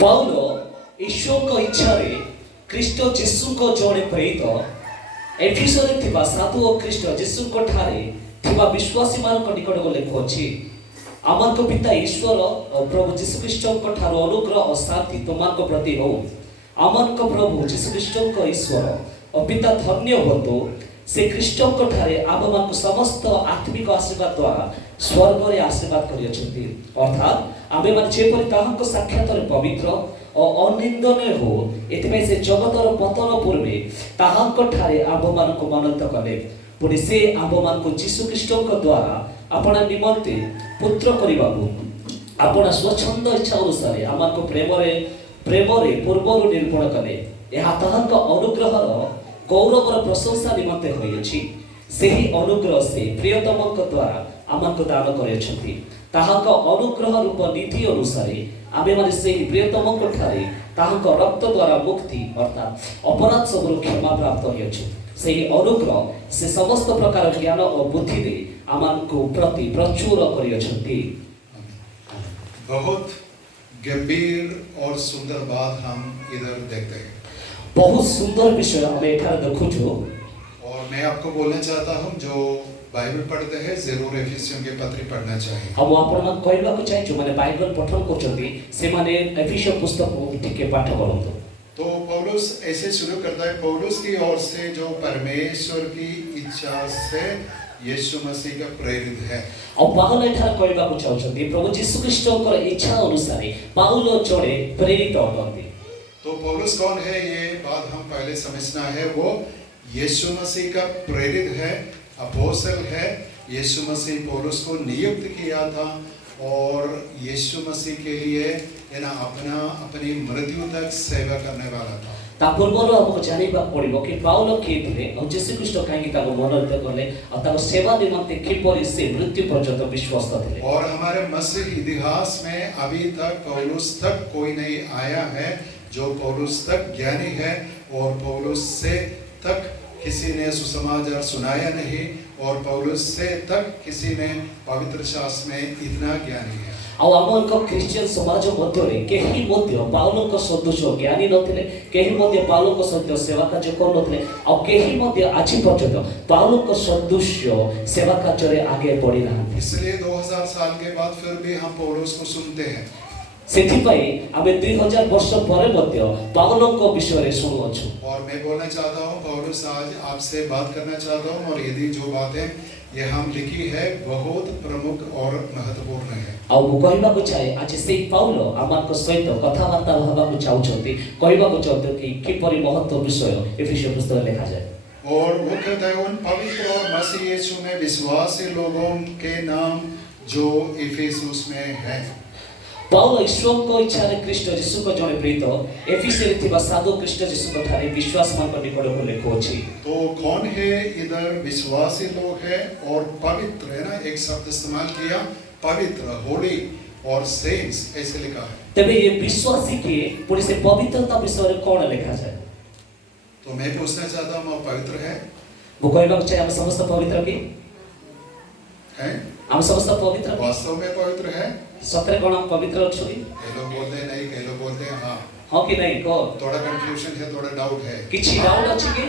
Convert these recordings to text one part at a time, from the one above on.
Paul ଈଶ୍ୱରଙ୍କ ଇଚ୍ଛାରେ ଖ୍ରୀଷ୍ଟ ଯୀଶୁଙ୍କ ଜଣେ ପ୍ରେରିତ ଏଫିସରେ ଥିବା ସାଧୁ ଓ ଖ୍ରୀଷ୍ଟ ଯୀଶୁଙ୍କ ଠାରେ ଥିବା ବିଶ୍ୱାସୀମାନଙ୍କ ନିକଟକୁ ଲେଖୁଅଛି। ଆମର ପିତା ଈଶ୍ୱର ପ୍ରଭୁ ଯୀଶୁଖ୍ରୀଷ୍ଟଙ୍କ ଠାରୁ ଅନୁଗ୍ରହ ଓ ଶାନ୍ତି ତୁମମାନଙ୍କ ପ୍ରତି ହେଉ। ଆମର ପ୍ରଭୁ ଯୀଶୁଖ୍ରୀଷ୍ଟଙ୍କ ଈଶ୍ୱର ଓ ପିତା ଧନ୍ୟ ହୁଅନ୍ତୁ। ସେ ଖ୍ରୀଷ୍ଟଙ୍କ ଠାରେ ଆମମାନଙ୍କୁ ସମସ୍ତ ଆତ୍ମିକ ଆଶୀର୍ବାଦ ଦ୍ୱାରା ସ୍ୱର୍ଗରେ ଆଶୀର୍ବାଦ କରିଅଛନ୍ତି। ଅର୍ଥାତ୍ ଆମେମାନେ ଯେପରି ତାହାଙ୍କ ସାକ୍ଷାତରେ ପବିତ୍ର ଓ ଅନିନ୍ଦନୀୟ ହେଉ, ଏଥିପାଇଁ ସେ ଜଗତର ପତନ ପୂର୍ବେ ତାହାଙ୍କ ଠାରେ ଆମ୍ଭମାନଙ୍କୁ ମନୋନୀତ କଲେ। ପୁଣି ସେ ଆମ୍ଭମାନଙ୍କୁ ଯୀଶୁଖ୍ରୀଷ୍ଟଙ୍କ ଦ୍ୱାରା ଆପଣା ନିମନ୍ତେ ପୁତ୍ର କରିବାକୁ ଆପଣା ସ୍ୱଚ୍ଛନ୍ଦ ଇଚ୍ଛା ଅନୁସାରେ ଆମକୁ ପ୍ରେମରେ ପୂର୍ବରୁ ନିରୂପଣ କଲେ। ଏହା ତାହାଙ୍କ ଅନୁଗ୍ରହର ଗୌରବର ପ୍ରଶଂସା ନିମନ୍ତେ ହୋଇଅଛି। ସେହି ଅନୁଗ୍ରହ ସେ ପ୍ରିୟତମଙ୍କ ଦ୍ୱାରା ଆମକୁ ଦାନ କରିଅଛନ୍ତି। ତାହାଙ୍କ ଅନୁଗ୍ରହ ରୂପ ନିଧି ଅନୁସାରେ ଆମେମାନେ ସେହି ପ୍ରିୟତମଙ୍କ ଠାରେ ତାହାଙ୍କ ରକ୍ତ ଦ୍ୱାରା ମୁକ୍ତି ଅର୍ଥାତ୍ ଅପରାଧ ସବୁରୁ କ୍ଷମା ପ୍ରାପ୍ତ ହୋଇଅଛୁ। ସେହି ଅନୁଗ୍ରହ ସେ ସମସ୍ତ ପ୍ରକାର ଜ୍ଞାନ ଓ ବୁଦ୍ଧିରେ ଆମକୁ ପ୍ରତି ପ୍ରଚୁର କରିଅଛନ୍ତି। बहुत गंभीर और सुंदर बात हम इधर देखते हैं। बहुत सुंदर विषय हमें एठारे देखुछु। और मैं आपको बोलना चाहता हूं, जो बाइबल पढ़ते हैं जरूर एफिसियों के पत्र पढ़ना चाहिए। हम आपण कहबा को चाहि जो माने बाइबल पठन करछथि से माने एफिसियो पुस्तक टिके पाठ करंतो। तो पौलुस ऐसे शुरू करता है, पौलुस की ओर से जो परमेश्वर की इच्छा से यीशु मसीह का प्रेरित है। और पाउल एठार कहबा को चाहछथि प्रभु यीशु ख्रीष्टଙ୍କର इच्छा अनुसार पाउल जड़े प्रेरित होती। तो पौलुस कौन है, ये बात हम पहले समझना है। वो यीशु मसीह का प्रेरित है, अपोस्तल है। यीशु मसीह पौलुस को नियुक्त किया था और यीशु मसीह के लिए अपनी मृत्यु तक सेवा करने वाला था। ता पूर्वରୁ हमको जानिबा पड़िबो कि पाउल किए थे और यीशु ख्रीष्ट काहेकि ताको मनोनीत करले और ताको सेवा निमंते किपरि से मृत्यु पर्यंत विश्वस्त थे। और हमारे मसीह इतिहास में अभी तक पौलुस तक कोई नहीं आया है जो पौलुस तक ज्ञानी है, और पौलुस से तक किसी ने सुसमाचार सुनाया नहीं, और पौलुस से तक किसी ने पवित्र शास्त्र में इतना ज्ञानी है। ଆଉ ଆମଙ୍କ ଖ୍ରୀଷ୍ଟିଆନ ସମାଜ ମଧ୍ୟରେ କେହି ମଧ୍ୟ ପାଉଲଙ୍କ ସଦୃଶ ଜ୍ଞାନୀ ନଥିଲେ, କେହି ମଧ୍ୟ ପାଉଲଙ୍କ ସହିତ ସେବା କାର୍ଯ୍ୟ କରୁନଥିଲେ, ଆଉ କେହି ମଧ୍ୟ ଆଜି ପର୍ଯ୍ୟନ୍ତ ପାଉଲଙ୍କ ସଦୃଶ ସେବା କାର୍ଯ୍ୟରେ ଆଗେ ବଢି ନାହାନ୍ତି। इसलिए 2000 साल के बाद फिर भी हम पौलुस को सुनते हैं। ସେଥିପାଇଁ ଆମେ 2000 ବର୍ଷ ପରେ ମଧ୍ୟ ପାଉଲଙ୍କ ବିଷୟରେ ଶୁଣୁଅଛୁ। और मैं बोलना चाहता हूँ, पौलुस आज आपसे बात करना चाहता हूँ, और यदि जो बातें ये हम लिखी है बहुत प्रमुख और महत्वपूर्ण है। ଆଉ ମୁଁ କହିବାକୁ ଚାहे ଆଜି ସେଇ ପାଉଲ ଆମଙ୍କ ସହିତ କଥାବାର୍ତ୍ତା ହେବାକୁ ଚାହୁଁଛନ୍ତି, କହିବାକୁ ଚାହୁଁଛନ୍ତି କି କିପରି ମହତ୍ଵ ବିଷୟ ଏଫିସିୟ ପୁସ୍ତକରେ ଲେଖାଯାଏ। और वो कहता है उन पवित्र और मसीह यीशु में विश्वासी लोगों के नाम जो इफिसुस में है। पाउल ईश्वरଙ୍କ इच्छाରେ ଖ୍ରୀଷ୍ଟ ଯୀଶୁଙ୍କ ଜଣେ ପ୍ରେରିତ ଏଫିସିରେ ଥିବା ସାଧୁ ଖ୍ରୀଷ୍ଟ ଯୀଶୁଙ୍କ ଠାରେ ବିଶ୍ୱାସମାନଙ୍କ ନିକଟକୁ ଲେଖୁଅଛି। तो कौन है इधर? विश्वासी लोग है और पवित्र है ना, एक शब्द इस्तेमाल किया, पवित्र, होली और सेंट्स ऐसे लिखा है। ତେବେ ଏ ବିଶ୍ୱାସୀ କିଏ, ପୁଣି ସେ ପବିତ୍ରତା ବିଷୟରେ କଣ ଲେଖାଯାଏ? तो मैं पूछना चाहता हूँ, आप पवित्र है? ମୁଁ କହିବାକୁ ଚାहे ଆମେ ସମସ୍ତ ପବିତ୍ର କି? हैं? ଆମେ ସମସ୍ତ ପବିତ୍ର କି? वास्तव में पवित्र है? ସତରେ କଣ ଆମେ ପବିତ୍ର ଅଛୁ? कई लोग बोलते हैं नहीं, कई लोग बोलते हैं हाँ। ହଁ କି ନାହିଁ କହ? थोड़ा कंफ्यूजन है, थोड़ा डाउट है। କିଛି ଡାଉଟ ଅଛି କି?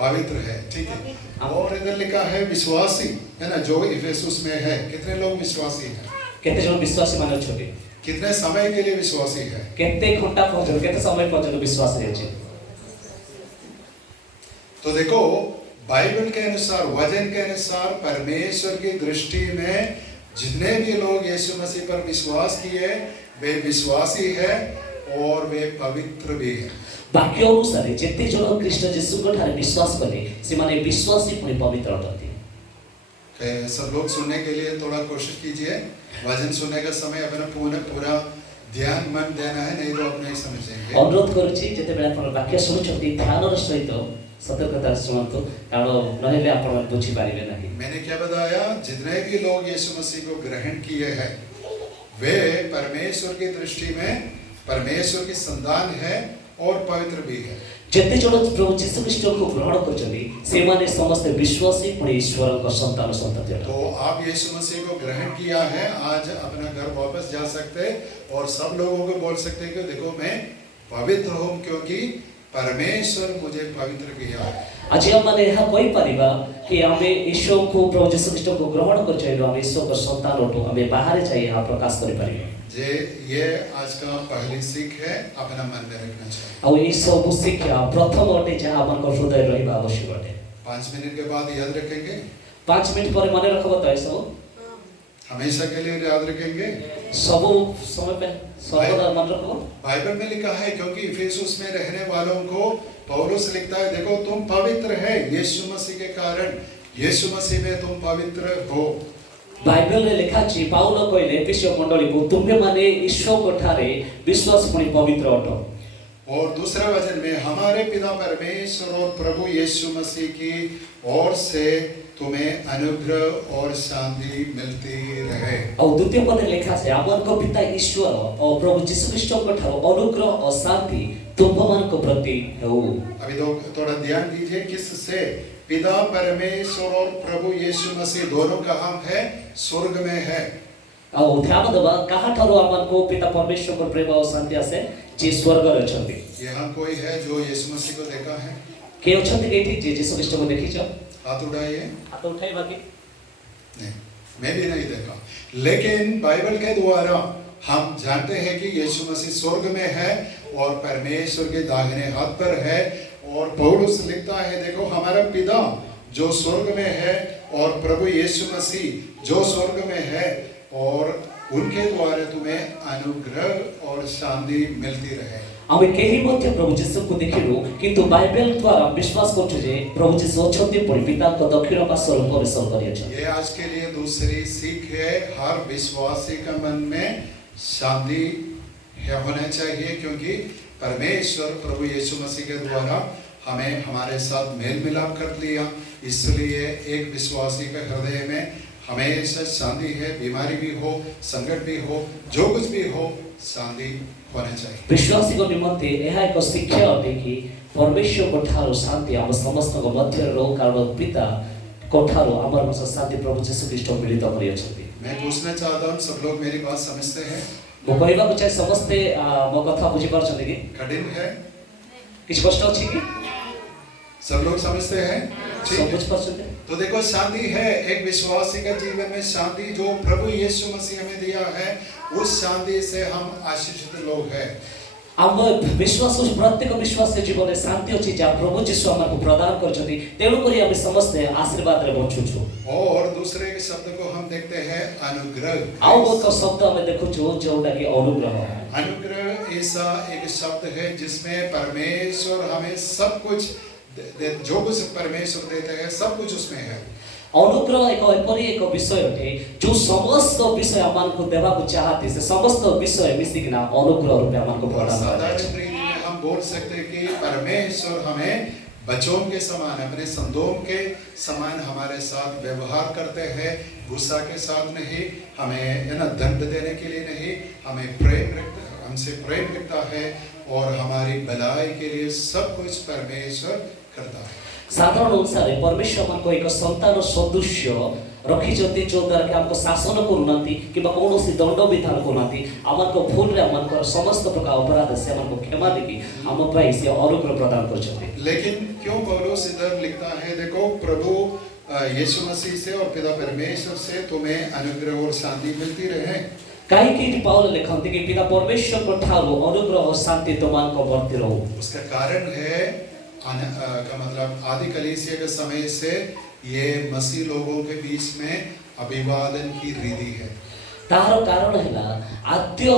पवित्र है, ठीक है। और इधर लिखा है विश्वासी, है ना, जो इफिसुस में है। कितने लोग विश्वासी हैं? କେତେ ଜଣ ବିଶ୍ୱାସୀ ମାନେ ଅଛନ୍ତି? कितने समय के लिए विश्वासी है? କେତେ ଘଣ୍ଟା ପର୍ଯ୍ୟନ୍ତ, କେତେ ସମୟ ପର୍ଯ୍ୟନ୍ତ ବିଶ୍ୱାସୀ ଅଛି? तो देखो, बाइबल के अनुसार, वचन के अनुसार, परमेश्वर की दृष्टि में जितने भी लोग यीशु मसीह पर विश्वास किए वे विश्वासी है और वे पवित्र भी है। ବାକ୍ୟ ଅନୁସାରେ ଯେତେ ଜଣ ଖ୍ରୀଷ୍ଟ ଯୀଶୁଙ୍କ ଠାରେ ବିଶ୍ୱାସ କଲେ ସେମାନେ ବିଶ୍ୱାସୀ ପୁଣି ପବିତ୍ର ଅଟନ୍ତି। सब लोग सुनने के लिए थोड़ा कोशिश कीजिए। वचन सुनने का समय अपना पूरा ध्यान मन देना है, नहीं तो आप नहीं समझेंगे। ଅନୁରୋଧ କରୁଛି ଯେତେବେଳେ ଆପଣ ବାକ୍ୟ ଶୁଣୁଛନ୍ତି ଧ୍ୟାନର ସହିତ ସତର୍କତା ଶୁଣନ୍ତୁ, କାରଣ ନହେଲେ ଆପଣ ବୁଝି ପାରିବେ ନାହିଁ। मैंने क्या बताया? जितने भी लोग यीशु मसीह को ग्रहण किए हैं वे परमेश्वर की दृष्टि में परमेश्वर की संतान है और पवित्र भी है। ଯେତେ ଜଣ ପ୍ରଭୁ ଯୀଶୁ ଖ୍ରୀଷ୍ଟଙ୍କୁ ଗ୍ରହଣ କରିଛନ୍ତି ସେମାନେ ସମସ୍ତେ ବିଶ୍ୱାସୀ ପୁଣି ଈଶ୍ୱରଙ୍କ ସନ୍ତାନ ସନ୍ତତି ଅଟନ୍ତି। तो आप यीशु मसीह को ग्रहण किया है, आज अपना घर वापस जा सकते हैं और सब लोगों को बोल सकते हैं कि देखो मैं पवित्र हूँ क्योंकि परमेश्वर मुझे पवित्र किया है। आज आमने ଏହା କହିପାରିବା କି ଆମେ ଈଶ୍ୱରଙ୍କୁ ପ୍ରଭୁ ଯୀଶୁ ଖ୍ରୀଷ୍ଟଙ୍କୁ ଗ୍ରହଣ କରିଛୁ, ଆମେ ଈଶ୍ୱରଙ୍କ ସନ୍ତାନ ଅଟୁ, ଆମେ ବାହାରେ ଯାଇ ଏହା ପ୍ରକାଶ କରିପାରିବା। ये आज का पहली सीख है, अपना मन में रखना चाहिए। ଆଉ ଏହି ସବୁ ଶିକ୍ଷା ପ୍ରଥମ ଅଟେ ଯାହା ଆମଙ୍କ ହୃଦୟରେ ରହିବା ଆବଶ୍ୟକ ଅଟେ। 5 मिनट के बाद याद रखेंगे, 5 ମିନିଟ୍ ପରେ ମନେ ରଖିବ ତ ଏସବୁ हमेशा के लिए याद रखेंगे। ସବୁ ସମୟ ପାଇଁ ସର୍ବଦା ମନେ ରଖିବ। बाइबल में लिखा है, क्योंकि इफिसुस में रहने वालों को पौलुस लिखता है, देखो तुम पवित्र है यीशु मसीह के कारण, यीशु मसीह में तुम पवित्र हो। बाइबल रे लिखा अछि, पाउल कहले एफिसियो मंडली को तुमे माने ईश्वर ठारे विश्वास पुनी पवित्र अटो। और दूसरे वचन में हमारे पिता परमेश्वर और प्रभु यीशु मसीह की ओर से तुम्हें अनुग्रह और शांति मिलती रहे। और द्वितीय पद लिखा है, हमन को पिता ईश्वर और प्रभु यीशु ख्रीष्ट को ठारो अनुग्रह और शांति तुममान को प्रति हो। अभी थोड़ा ध्यान दीजिए, किससे? पिता परमेश्वर और प्रभु यीशु मसीह दोनों का हम है, स्वर्ग में है। और ध्यान दबा कहा ठारो हमन को पिता परमेश्वर को प्रेम और शांति आसे जे स्वर्ग रे छथि। यहाँ कोई है जो यीशु मसीह को देखा है? के अछथि केठी जे यीशु ख्रीष्ट को देखि छ? हाथ उठाइए। हाथ उठाई बाकी नहीं, मैं भी नहीं देखा, लेकिन बाइबल के द्वारा हम जानते हैं कि यीशु मसीह स्वर्ग में है और परमेश्वर के दाहिने हाथ पर है। और पौलुस लिखता है, देखो हमारा पिता जो स्वर्ग में है और प्रभु यीशु मसीह जो स्वर्ग में है, और उनके द्वारा तुम्हें अनुग्रह और शांति मिलती रहे। आमे केही मध्य प्रभु यीशु को देखिलु, किंतु बाइबल द्वारा विश्वास करछु जे प्रभु यीशु अछथि पुनी पिता को दक्षिण पार्श्व रूप में प्रवेश करियछ। ये आज के लिए दूसरी सीख है, हर विश्वासी का मन में शांति होना चाहिए, क्योंकि परमेश्वर प्रभु यीशु मसीह के द्वारा हमें हमारे साथ मेल मिलाप कर लिया। इसलिए एक विश्वासी के हृदय में हमेशा शांति है, बीमारी भी हो, संकट भी हो, जो कुछ भी हो, शांति होना चाहिए। विश्वासी को निमंते यह एक शिक्षा अटे कि परमेश्वर को ठारो शांति हम समस्त को मध्य रो, कारण पिता को ठारो हमर मस शांति प्रभु यीशु ख्रीष्ट मिलित करियछथि। मैं पूछना चाहता हूँ, सब लोग मेरी बात समझते हैं? मो कहबा को चाहे समस्ते मो कथा बुझी पारछथि कि कठिन है? किछ कष्ट अछि कि? सब लोग समझते हैं? सब कुछ पारछथि। तो देखो शांति है, एक विश्वासी का जीवन में शांति जो प्रभु यीशु मसीह हमें दिया है, उस शांति से हम आशीषित लोग हैं। हम विश्वास प्रत्येक विश्वास जीवन में शांति अछि जा प्रभु यीशु हमको प्रदान करछथि, तेणु करी हम समस्त आशीर्वाद रे बचुछु। और दूसरे के शब्द को हम देखते हैं अनुग्रह। आउ को शब्द हमें देखुछु जोटा कि अनुग्रह। अनुग्रह ऐसा एक शब्द है जिसमें परमेश्वर हमें सब कुछ जो कुछ परमेश्वर देते हैं सब कुछ उसमें है। अनुग्रह एक एपरी एक विषय अटे जो समस्त विषय आमान को देवा को चाहते से समस्त विषय मिसिकना अनुग्रह रूपे आमान को प्रदान साधारण रीति में हम बोल सकते हैं कि परमेश्वर हमें बच्चों के समान, अपने संतों के समान हमारे साथ व्यवहार करते हैं, गुस्सा के साथ नहीं, हमें है ना दंड देने के लिए नहीं, हमें हमसे प्रेम रखता है और हमारी भलाई के लिए सब कुछ परमेश्वर करता है। साधारण अनुसार परमेश्वर मन को एक संतान सदृश्य रखी जति जो द्वारा कि हमको शासन करूनांती कि कौन सी दंड विधान करूनांती, हमन को भूल रे हमन को समस्त प्रकार अपराध से हमन को क्षमा देकी हम भाई से अनुग्रह प्रदान करछथि। लेकिन क्यों पौलुस इधर लिखता है, देखो प्रभु यीशु मसीह से और पिता परमेश्वर से तुम्हें अनुग्रह और शांति मिलती रहे। काहे कि पाउल लिखते कि पिता परमेश्वर को ठारो अनुग्रह और शांति तुमान को बढ़ती रहो। उसका कारण है का मतलब आदि कलीसिया के समय से ये मसीह लोगों के बीच में अभिवादन की रीति है। तार कारण है आद्य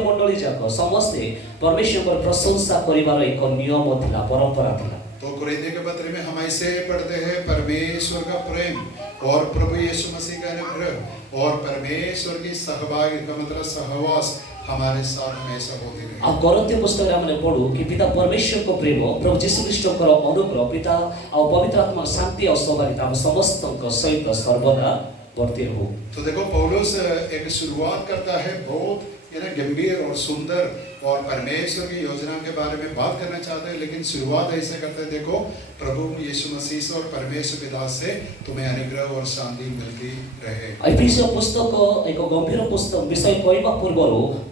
मंडली जाक समस्ते परमेश्वर पर प्रशंसा करिवार एक नियम थिला, परंपरा थिला। तो कुरिन्थियों के पत्र में हम ऐसे पढ़ते हैं, परमेश्वर का प्रेम और प्रभु यीशु मसीह का अनुग्रह और परमेश्वर की सहभागी का मतलब सहवास हमारे साथ हमेशा होती रहे। अब कोरिन्थियों पुस्तक में हमने पढ़ू कि पिता परमेश्वर को प्रेम, प्रभु यीशु ख्रीष्ट को अनुग्रह, पिता और पवित्र आत्मा शांति और सहभागिता हम समस्त को सहित सर्वदा बढ़ती रहो। तो देखो पौलुस एक शुरुआत करता है बहुत गंभीर और सुंदर और परमेश्वर की योजना के बारे में बात करना चाहते हैं, लेकिन शुरुआत ऐसे करते हैं, देखो प्रभु यीशु मसीह से और परमेश्वर पिता से तुम्हें अनुग्रह और शांति मिलती रहे। एफिसियो पुस्तक एक गंभीर पुस्तक विषय कहवा पूर्व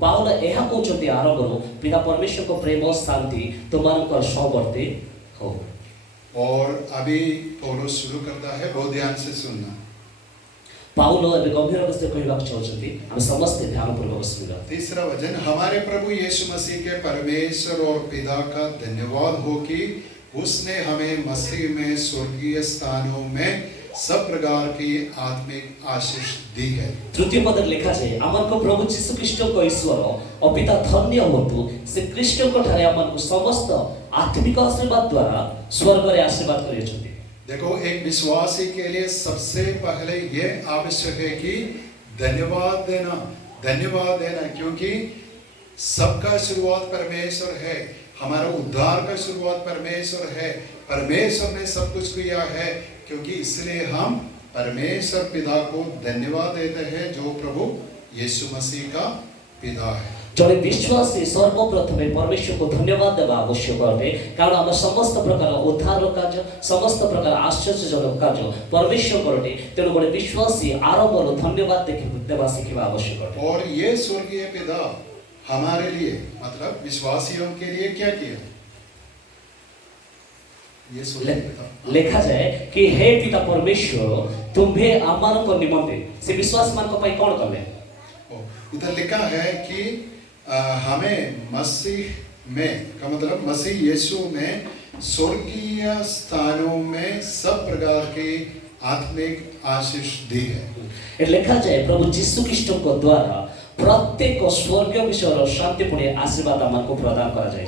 पाउल यह कहते आरंभ पिता परमेश्वर को प्रेम और शांति तुमको सहवर्ती हो। और अभी पौलुस शुरू करता है, बहुत ध्यान से सुनना। पाउल अभी गंभीर से कहवा चाहते हम समस्त ध्यानपूर्वक सुनिए। तीसरा वचन, हमारे प्रभु यीशु मसीह के परमेश्वर और पिता का धन्यवाद हो कि उसने हमें मसीह में स्वर्गीय स्थानों में सब प्रकार की आत्मिक आशीष दी है। तृतीय पद लिखा है, आमको प्रभु यीशु ख्रीष्ट को ईश्वर और पिता धन्य होतु से ख्रीष्ट को ठारे आमको समस्त आत्मिक आशीर्वाद द्वारा स्वर्ग रे आशीर्वाद करियछथि। देखो, एक विश्वासी के लिए सबसे पहले ये आवश्यक है कि धन्यवाद देना, क्योंकि सबका शुरुआत परमेश्वर है, हमारा उद्धार का शुरुआत परमेश्वर है, परमेश्वर ने सब कुछ किया है, क्योंकि इसलिए हम परमेश्वर पिता को धन्यवाद देते हैं जो प्रभु यीशु मसीह का पिता है। जड़े विश्वासी सर्वप्रथम परमेश्वर को धन्यवाद देवा आवश्यक अटे, कारण आम समस्त प्रकार उद्धार कार्य समस्त प्रकार आश्चर्यजनक कार्य परमेश्वर करते, तेणु गोटे विश्वासी आरंभ धन्यवाद देवा सीखा आवश्यक अटे। और ये स्वर्गीय पिता हमारे लिए मतलब विश्वासियों के लिए क्या किया? ये लिखा जाए कि हे पिता परमेश्वर तुम्हें आमान को निमंते से विश्वास मान को पाई कौन करले? इधर लिखा है कि हमें मसीह में का मतलब मसीह यीशु में स्वर्गीय स्थानों में सब प्रकार की आत्मिक आशीष दी है। लिखा जाए प्रभु यीशु ख्रीष्ट को द्वारा प्रत्येक स्वर्गीय विषय शांतिपूर्ण आशीर्वाद हमको प्रदान करा जाए।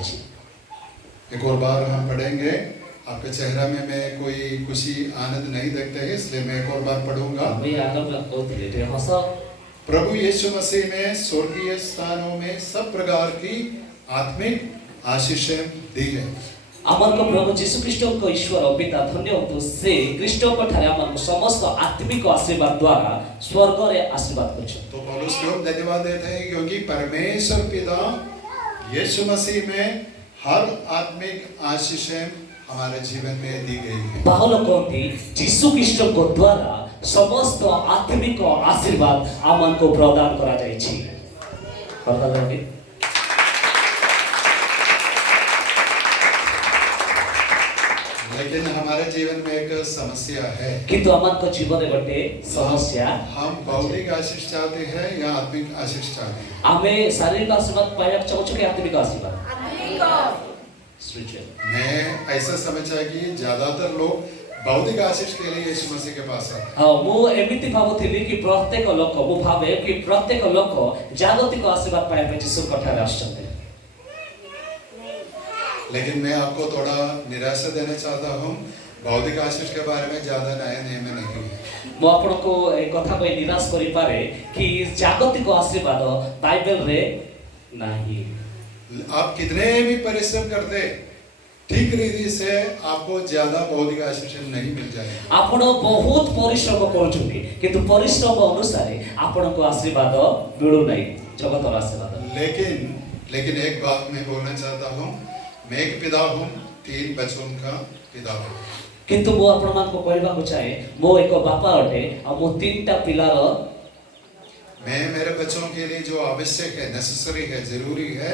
एक और बार हम पढ़ेंगे, आपके चेहरा में मैं कोई खुशी आनंद नहीं देखते हैं, इसलिए मैं एक और बार पढ़ूंगा। प्रभु यीशु मसीह में स्वर्गीय स्थानों में सब प्रकार की आत्मिक आशीषें दी है। आमको प्रभु यीशु ख्रीष्ट को ईश्वर और पिता धन्य होतु से ख्रीष्ट को ठारे आमको समस्त आत्मिक आशीर्वाद द्वारा स्वर्ग रे आशीर्वाद करछ। तो पौलुस क्यों धन्यवाद देते हैं? क्योंकि परमेश्वर पिता यीशु मसीह में हर आत्मिक आशीषें हमारे जीवन में दी गई है। पाउल कहते यीशु ख्रीष्ट को द्वारा समस्त आत्मिक आशीर्वाद आमको प्रदान करा जाय छी। लेकिन हमारे जीवन में एक समस्या है, किंतु आमको जीवन में बटे समस्या, हम भौतिक आशीष चाहते हैं या आत्मिक आशीष चाहते हैं? हमें शारीरिक आशीर्वाद पाया चाहछो कि आत्मिक आशीर्वाद? मैं ऐसा समझा कि ज्यादातर लोग भौतिक आशीष के लिए यीशु मसीह के पास है। हां, मो एमिति भाबुथिली कि प्रत्येक लोक मो भावे कि प्रत्येक लोक जागतिक आशीर्वाद पाया पे यीशु कठारे आछते। लेकिन मैं आपको थोड़ा निराशा देना चाहता हूं, भौतिक आशीष के बारे में ज्यादा नया नियम नहीं है। मो आपनको एक कथा को निराश करि पारे कि जागतिक आशीर्वाद बाइबल रे नहीं। आप कितने भी परिश्रम करते, ठीक रीति से आपको ज्यादा भौतिक आशीष नहीं मिल जाएगी। आपण बहुत परिश्रम करूछुनी, किंतु परिश्रम अनुसार आपनको आशीर्वाद मिलु नहीं, जगतर आशीर्वाद। लेकिन एक बात मैं बोलना चाहता हूं, मैं एक पिता हूं, 3 बच्चों का पिता हूं। किंतु मो आपण मान को कहबा को चाहे मो एक बापा अटे आ मो 3टा पिलार। मैं मेरे बच्चों के लिए जो आवश्यक है, नेसेसरी है, जरूरी है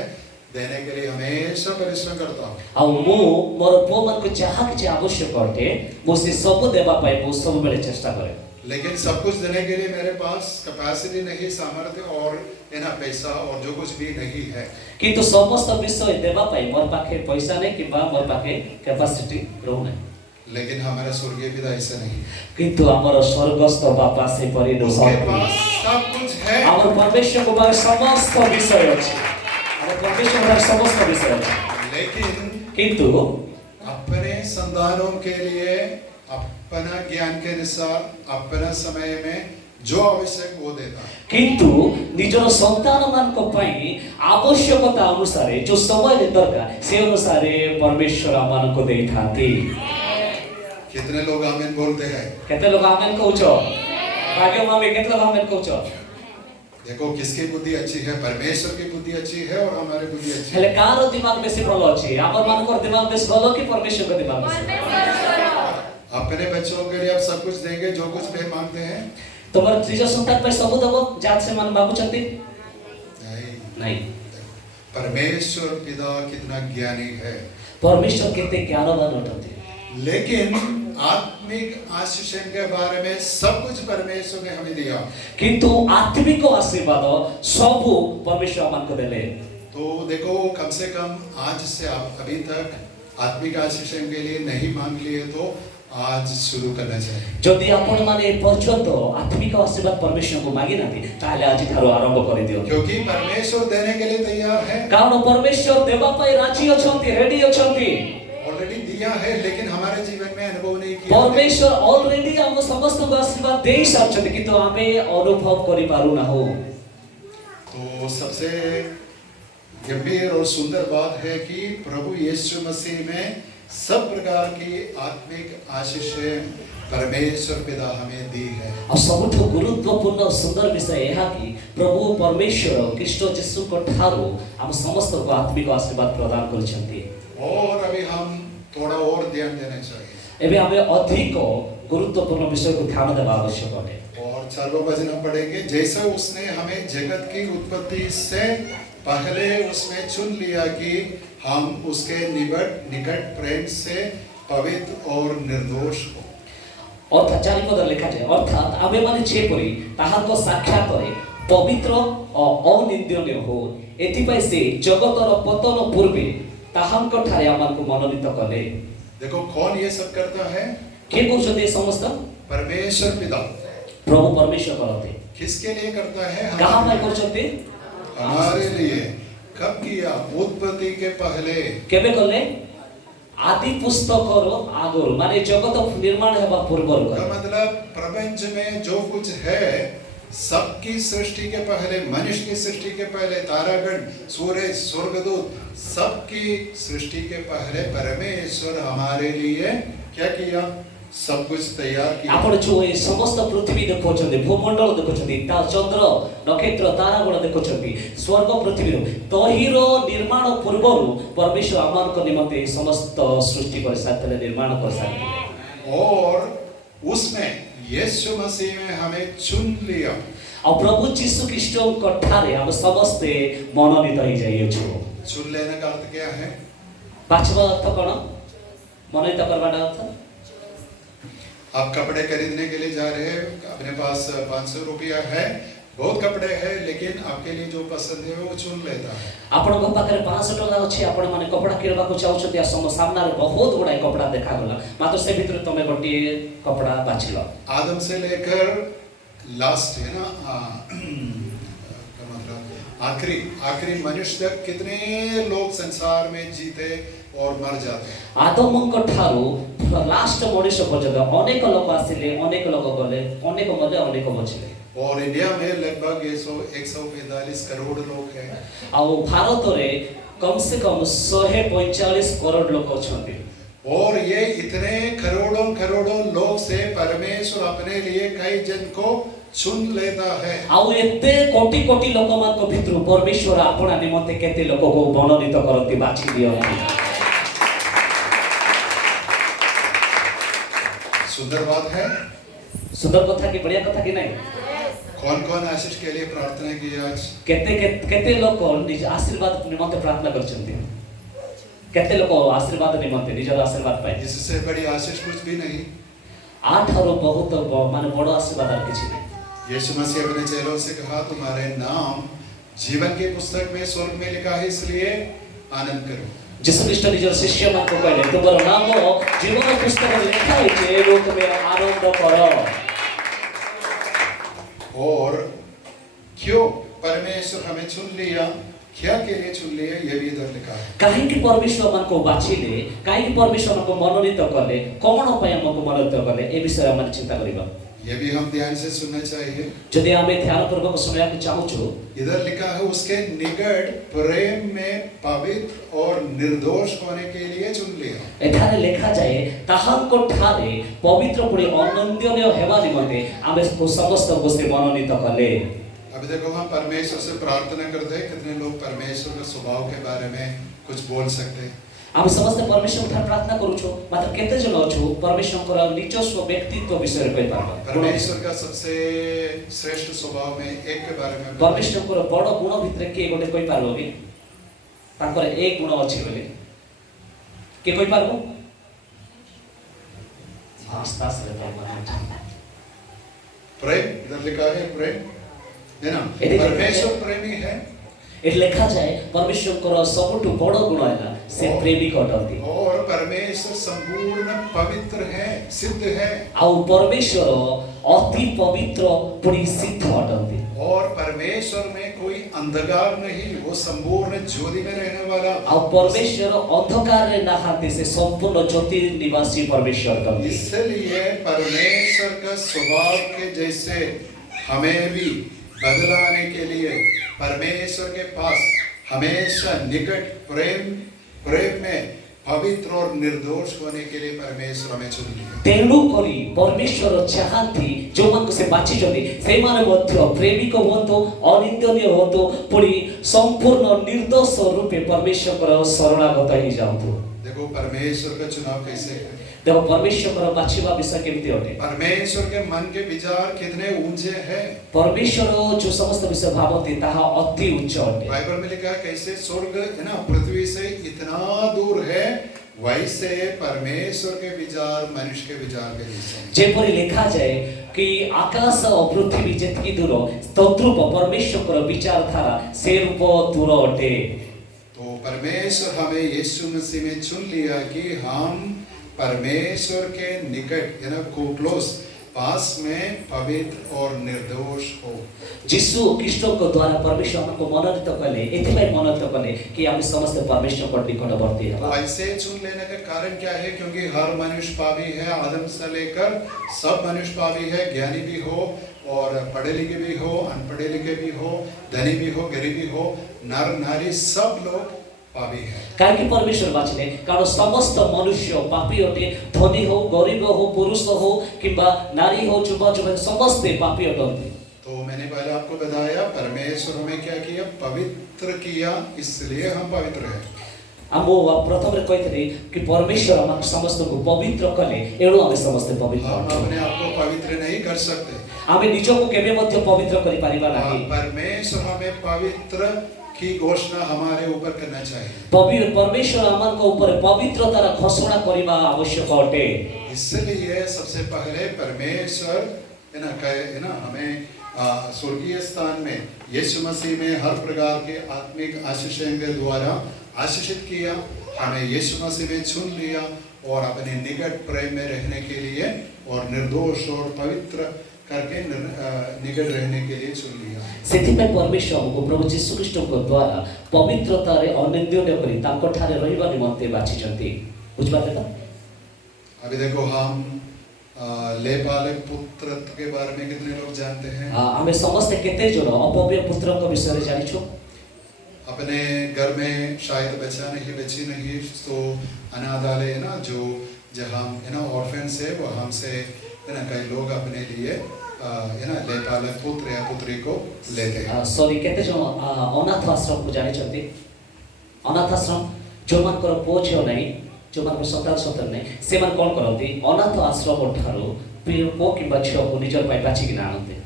देने के लिए हमेशा परिश्रम करता हूं। आ मो मोर पो मन को जहा कि आवश्यक अटे मो से सब देबा पाए मो सब बेले चेष्टा करे। लेकिन सब कुछ देने के लिए मेरे पास कैपेसिटी नहीं, सामर्थ्य और एना पैसा और जो कुछ भी नहीं है। किंतु समस्त विषय देबा पाए मोर पाखे पैसा नहीं किबा मोर पाखे कैपेसिटी रहू नहीं। लेकिन हमारा स्वर्गीय पिता ऐसा नहीं, किंतु हमर स्वर्गस्थ बापा से परिणो उसके पास सब कुछ है। हमर परमेश्वर को पास समस्त विषय अछि, हमर परमेश्वर को समस्त विषय अछि। लेकिन किंतु अपने संतानों के लिए अपना ज्ञान के अनुसार अपना समय में जो आवश्यक वो देता है। किंतु निजर संतान मान को पाई आवश्यकता अनुसार जो समय दरकार से अनुसार परमेश्वर मान को देई थाती। कितने लोग आमीन बोलते हैं? केते लोग आमीन कहउछो? भाग्य मामे केते लोग आमीन कहउछो? देखो किसकी बुद्धि अच्छी है, परमेश्वर की बुद्धि अच्छी है और हमारी बुद्धि अच्छी है। हेले कार दिमाग बेसी भलो अछि आपन मानकर दिमाग बेसी भलो कि परमेश्वर का दिमाग बेसी अपने बच्चों के लिए आप सब कुछ देंगे जो कुछ वे मांगते हैं? तमर निज संतान पे सब दबो जात से मन मागु छथि नहीं। परमेश्वर पिता कितना ज्ञानी है, परमेश्वर केते ज्ञानवान अटନ୍ତି, लेकिन आत्मिक आशीष के बारे में सब कुछ परमेश्वर ने हमें दिया। किंतु आत्मिक आशीर्वाद सब परमेश्वर हमको देले। तो देखो कम से कम आज से आप अभी तक आत्मिक आशीष के लिए नहीं मांग लिए तो आज शुरू करना चाहिए। जदि आपण माने पर्यंत आत्मिक आशीर्वाद परमेश्वर को मागी नाथि ताले आज थारो आरंभ कर दियो, क्योंकि परमेश्वर देने के लिए तैयार है। कारण परमेश्वर देवा पई राजी अछंती, रेडी अछंती, ऑलरेडी दिया है, लेकिन हमारे जीवन में अनुभव नहीं किया। परमेश्वर ऑलरेडी हम समस्त को आशीर्वाद दे सारछथि किंतु आमे अनुभव करि पारु ना हो। तो सबसे गंभीर और सुंदर बात है कि प्रभु यीशु मसीह में सब प्रकार की आत्मिक आशीषें परमेश्वर पिता हमें दी है। और सबुठु गुरुत्वपूर्ण और सुंदर विषय यह कि प्रभु परमेश्वर कृष्ण यीशु को ठारो हम समस्त को आत्मिक आशीर्वाद प्रदान करछंती। और अभी हम थोड़ा और ध्यान देना चाहिए। एबे हमें अधिक गुरुत्वपूर्ण विषय को ध्यान देना आवश्यक है। और 4 वचन हम पढ़ेंगे। जैसे उसने हमें जगत की उत्पत्ति से पहले उसमें चुन लिया कि हम उसके निकट प्रेम से पवित्र और निर्दोष हो। अर्थात 4 पद लिखा जाए, अर्थात आमे माने छेपरी ताहार को साक्षात रे पवित्र और अनिंद्यनीय हो एथिपाई से जगतर पतन पूर्वे ताहांक ठारे हमको मनोनीत कले। देखो कौन ये सब करता है? के करछते समस्त? परमेश्वर पिता, प्रभु परमेश्वर करते। किसके लिए करता है? कहां में करछते? हमारे लिए। कब किया? उत्पत्ति के पहले। केबे करले? आदि पुस्तक रो आगुर माने जगत निर्माण हेबा पूर्व रो। का मतलब प्रपंच में जो कुछ है सबकी सृष्टि के पहले, मनुष्य की सृष्टि के पहले, तारागण, सूरज, स्वर्गदूत, सबकी सृष्टि के पहले परमेश्वर हमारे लिए क्या किया? सब कुछ तैयार किया। आपण जो ए समस्त पृथ्वी देखो छथि, भूमंडल देखो छथि, ता चंद्र, नक्षत्र, तारागण देखो छथि, स्वर्ग पृथ्वी रो तहिरो निर्माण पूर्वरु परमेश्वर आमान को निमंते समस्त सृष्टि कर साथले निर्माण कर साथले। और उसमें यीशु मसीह में हमें चुन लिया। और प्रभु यीशु ख्रीष्ट को ठारे हम समस्त मनोनीत हो जाइयो छु। चुन लेने का अर्थ क्या है? पाछवा अर्थ कोन? मनोनीत करवाना अर्थ? आप कपड़े खरीदने के लिए जा रहे हैं, अपने पास 500 रुपया है, बहुत कपड़े हैं, लेकिन आपके लिए जो पसंद है वो चुन लेता है। आपण को पाखरे 500 टका अछि, आपण माने कपड़ा किरबा को चाहउछथि आ सामने बहुत बड़ा कपड़ा देखा गला, मात्र से भीतर तमे गोटी कपड़ा बाछिलो। आदम से लेकर लास्ट है ना, मतलब आखिरी मनुष्य तक कितने लोग संसार में जीते और मर जाते। आदम को ठारो लास्ट मनुष्य पर्यंत अनेक लोग आसिले, अनेक लोग गले, अनेक मले, अनेक बचिले। और इंडिया में लगभग 145 करोड़ लोग हैं। आ भारत रे कम से कम 145 करोड़ लोग अछंती। और ये इतने करोड़ों लोग से परमेश्वर अपने लिए कई जन को चुन लेता है। आउ एते कोटि कोटि लोक मान को भितर परमेश्वर आपना निमंते केते लोक को मनोनीत करती, बाछि दियंती। सुंदर बात है, सुंदर कथा की बढ़िया कथा की नहीं? कौन आशीष के लिए प्रार्थना की आज? केते लोक निज आशीर्वाद निमंते प्रार्थना करछंती, केते लोक आशीर्वाद निमंते निजर आशीर्वाद पाए। इससे बड़ी आशीष कुछ भी नहीं। 8 और बहुत माने बड़ आशीर्वाद और किछि नहीं। यीशु मसीह अपने चेलों से कहा, तुम्हारे नाम जीवन की पुस्तक में स्वर्ग में लिखा है, इसलिए आनंद करो। यीशु ख्रीष्ट निजर शिष्य मान को कहले, तुमर नाम जीवन पुस्तक में लिखा है, जे लोक में आनंद करो। और क्यों परमेश्वर हमें चुन लिया, क्या के लिए चुन लिया, ये भी इधर लिखा है। काहे कि परमेश्वर मन को बाछिले, काहे कि परमेश्वर मन को मनोनीत करले, कोन उपाय हमको मनोनीत करले, ए विषय हम चिंता करिबा। ये भी हम ध्यान से सुनना चाहिए। यदि हमें ध्यान पूर्वक सुनया के चाहू छु, इधर लिखा है उसके निकट प्रेम में पवित्र और निर्दोष होने के लिए चुन लिया। एठारे लिखा जाए ताहांको ठारे पवित्र पुरी अनन्यनीय हेबा निमंते आमे समस्त गोष्ठी मनोनीत कले। अभी देखो हम परमेश्वर से प्रार्थना करते हैं, कितने लोग परमेश्वर के स्वभाव के बारे में कुछ बोल सकते हैं? आम समस्त परमेश्वर ठार प्रार्थना करूछु मात्र केते जन अछु परमेश्वर निजस्व व्यक्तित्व विषय कहि पारबा। परमेश्वर का सबसे श्रेष्ठ स्वभाव में एक के बारे में परमेश्वर बड़ गुण भितर के गोटे कहि पारबो कि ताकर एक गुण अछि बोले के कहि पारबो? आस्था से प्रेम, इधर लिखा है प्रेम, है ना? परमेश्वर प्रेमी है। एट लिखा जाए परमेश्वर सबुठु बड़ गुण है से प्रेमी अटंती और परमेश्वर संपूर्ण पवित्र है, सिद्ध है। आउ परमेश्वर अति पवित्र पुरी सिद्ध अटंती और परमेश्वर में कोई अंधकार नहीं, वो संपूर्ण ज्योति में रहने वाला। आउ परमेश्वर अंधकार रे नाहाते से संपूर्ण ज्योति निवासी परमेश्वर अटंती। इसलिए परमेश्वर का स्वभाव के जैसे हमें भी बदलाने के लिए परमेश्वर के पास हमेशा निकट प्रेम में पवित्र और निर्दोष होने के लिए परमेश्वर हमें चुन लिया। तेणु करी परमेश्वर चाहती जो मन से बाची जदि से माने मध्य प्रेमिक होतो अनिंदनीय होतो पुरी संपूर्ण निर्दोष रूपे परमेश्वर पर शरणागत ही जाउतो। देखो परमेश्वर का चुनाव कैसे है। देखो परमेश्वर बाछिबा विषय केमती होते। परमेश्वर के मन के विचार कितने ऊंचे हैं। परमेश्वर जो समस्त विषय भावती ताहा अति उच्च होते। बाइबल में लिखा है कैसे स्वर्ग है ना पृथ्वी से इतना दूर है, वैसे परमेश्वर के विचार मनुष्य के विचार के जैसे। जेपरि लिखा जाए कि आकाश और पृथ्वी जितकी दूर तद्रूप परमेश्वर विचार धारा से रूप दूर होते। तो परमेश्वर हमें यीशु मसीह में चुन लिया कि हम परमेश्वर के निकट यानी क्लोज पास में पवित्र और निर्दोष हो। यीशु ख्रीष्ट को द्वारा परमेश्वर हमको मनोनीत कले एथिलाई मनोनीत कले कि हम समस्त परमेश्वर को निकटवर्ती है। ऐसे चुन लेने का कारण क्या है? क्योंकि हर मनुष्य पापी है, आदम से लेकर सब मनुष्य पापी है, ज्ञानी भी हो और पढ़े लिखे भी हो, अनपढ़े लिखे भी हो, धनी भी हो, गरीब भी हो, नर नारी सब लोग पापी है। कारण परमेश्वर बाछले कारण समस्त मनुष्य पापी होते, धनी हो, गरीब हो, पुरुष हो किंबा नारी हो, युवा युवक समस्त पापी होते। तो मैंने पहले आपको बताया परमेश्वर हमें क्या किया? पवित्र किया, इसलिए हम पवित्र हैं। हमो प्रथम रे कहते कि परमेश्वर हम समस्त को पवित्र कले एणु हम समस्त पवित्र। हम अपने आप को पवित्र नहीं कर सकते। हमें निजको केबे मध्य पवित्र करि परिबा नाही। परमेश्वर हमें पवित्र की घोषणा हमारे ऊपर करना चाहिए। पवित्र परमेश्वर अमन को ऊपर पवित्रता रा घोषणा करिबा आवश्यक अटे। इसलिए सबसे पहले परमेश्वर है ना हमें स्वर्गीय स्थान में यीशु मसीह में हर प्रकार के आत्मिक आशीषों के द्वारा आशीषित किया। हमें यीशु मसीह में चुन लिया और अपने निकट प्रेम में रहने के लिए और निर्दोष और पवित्र करके निकट रहने के लिए चुन लिया। सेथिपय परमेश्वर हमको प्रभु यीशु ख्रीष्ट को द्वारा पवित्रता रे अनिंदनीय करी ताको ठारे रहिबा निमंते बाछिचंती। बुझबाते त? अभी देखो हम लेपालक पुत्र के बारे में कितने लोग जानते हैं? हमें समस्त केते जन अपव्य पुत्र को विषय रे जानि छु। अपने घर में शायद बच्चा नहीं बच्ची नहीं तो अनाथालय है ना जो जहाँ है ना ऑर्फेन्स है वो हमसे है ना कई लोग अपने लिए है ना लेपालक पुत्र या पुत्री को लेते हैं। सॉरी केते जन अनाथ आश्रम को जानि छथि। अनाथ आश्रम जो मन कर पोछ हो नहीं जो मन सतार सतर नहीं से मन कोन करती अनाथ आश्रम ठारो पो किबा छ को निजर पाइ बाची कि आनंद।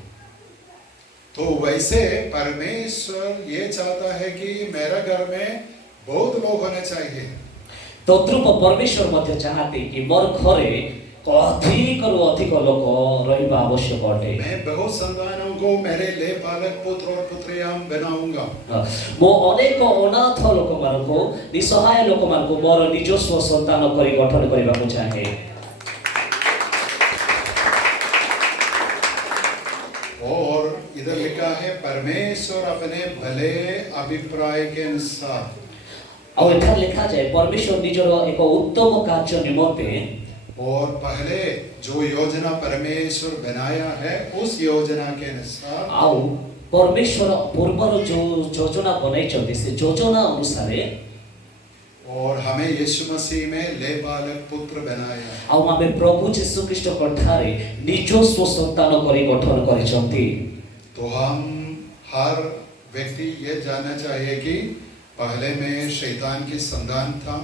तो वैसे परमेश्वर ये चाहता है कि मेरा घर में बहुत लोग होने चाहिए। तो तद्रूप परमेश्वर मध्य चाहते कि मोर घरे अधिक रु अधिक लोग रहिबा आवश्यक अटे। मैं बहुत संतानों को मेरे लेपालक पुत्र और पुत्रियां बनाऊंगा। मो अनेक अनाथ लोक मानको निसहाय लोक मानको मोर निजस्व संतान करी गठन करिबा को चाहे। और इधर लिखा है परमेश्वर अपने भले अभिप्राय के अनुसार। और इधर लिखा जाए परमेश्वर निजर एक उत्तम कार्य निमित्ते और पहले जो योजना परमेश्वर बनाया है उस योजना के अनुसार आओ परमेश्वर पूर्वर जो योजना बनाई चलती से योजना अनुसार और हमें यीशु मसीह में लेपालक पुत्र बनाया। आओ हमें प्रभु यीशु ख्रीष्ट को ठारे निजस्व संतान करी गठन करिसंती। तो हम हर व्यक्ति ये जानना चाहिए कि पहले मैं शैतान की संतान था,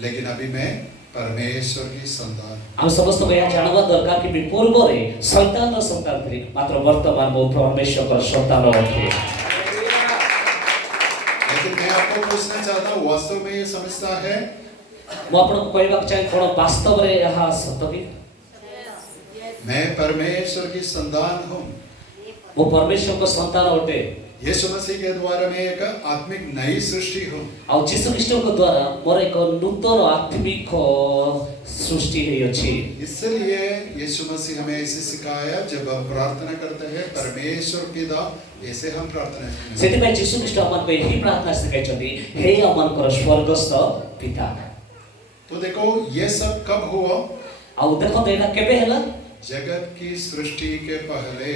लेकिन अभी मैं परमेश्वर की संतान। हम समस्त को यहाँ जानवा दरकार कि पूर्व रे शैतान र संतान थी, मात्र वर्तमान में परमेश्वर का संतान होते। लेकिन मैं आपको पूछना चाहता हूँ, वास्तव में ये समझता है? मैं आपको कहवाक चाहे कोन वास्तव रे यहाँ सत्य कि मैं परमेश्वर की संतान हूँ। वो परमेश्वर को संतान होते। यीशु मसीह के द्वारा मैं एक आत्मिक नई सृष्टि हूँ। और यीशु ख्रीष्ट को द्वारा मोर एक नूतन आत्मिक सृष्टि है अछि। इसलिए यीशु मसीह हमें ऐसे सिखाया, जब हम प्रार्थना करते हैं परमेश्वर पिता, ऐसे हम प्रार्थना करते हैं। सेति पे यीशु ख्रीष्ट हमन को यही प्रार्थना सिखाइछथि, हे हमन को स्वर्गस्थ पिता। तो देखो ये सब कब हुआ? और देखो देना केबे हला? जगत की सृष्टि के पहले।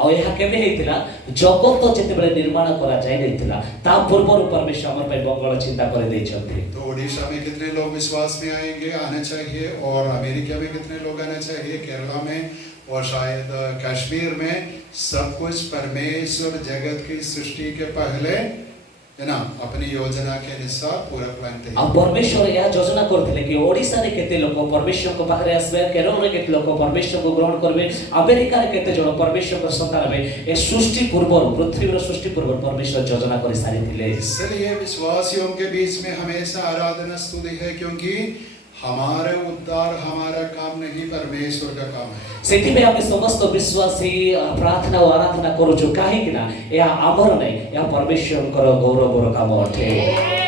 और यहाँ केबे हेतिला? जगत तो जेते बेले निर्माण करा जाय नैतिला, ता पूर्वरु परमेश्वर हमर पे मंगल चिंता करे दैछथि। तो ओडिशा में कितने लोग विश्वास में आएंगे, आना चाहिए, और अमेरिका में कितने लोग आना चाहिए, केरला में और शायद कश्मीर में। सब कुछ परमेश्वर जगत की सृष्टि के पहले, है ना, अपनी योजना के अनुसार पूरा प्लान थे। अब परमेश्वर यह योजना करथिले कि ओडिसा रे केते लोक परमेश्वर को पाखरे आसबे, केरल रे केते लोक परमेश्वर को ग्रहण करबे, अमेरिका रे केते जण परमेश्वर को संतान हेबे। ए सृष्टि पूर्व, पृथ्वी रो सृष्टि पूर्व परमेश्वर योजना करि सारिथिले। इसलिए विश्वासियों के बीच में हमेशा आराधना स्तुति है, क्योंकि हमारे उद्धार हमारा काम नहीं, परमेश्वर का काम है। सेति में हम समस्त विश्वासी प्रार्थना और आराधना करू जो काहे कि ना या आमर नहीं, या परमेश्वर को गौरव काम अटे।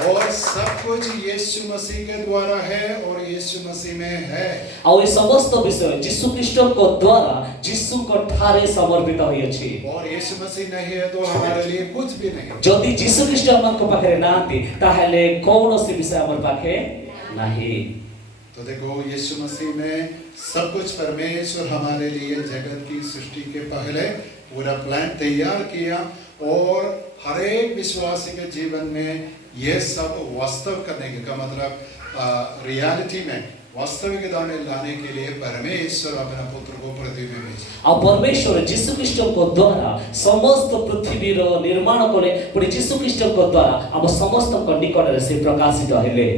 और सब कुछ यीशु मसीह के द्वारा है और यीशु मसीह में है। और ये समस्त विषय यीशु ख्रीष्ट को द्वारा यीशु को ठारे समर्पित होई अछि। और यीशु मसीह नहीं है तो हमारे लिए कुछ भी नहीं। जदि यीशु ख्रीष्ट हमन को पाखरे नांती, ताहेले कौनसी विषय हमर पाखे नहीं। तो देखो यीशु मसीह में सब कुछ, परमेश्वर हमारे लिए जगत की सृष्टि के पहले पूरा प्लान तैयार किया, और हर एक विश्वासी के जीवन में ये सब वास्तव करने का मतलब रियलिटी में, वास्तविकता में लाने के लिए परमेश्वर अपना पुत्र को पृथ्वी में भेजा। और परमेश्वर यीशु ख्रीष्ट को द्वारा समस्त पृथ्वी रो निर्माण करे, पुरी यीशु ख्रीष्ट को द्वारा हम समस्त को निकट से प्रकाशित हेले।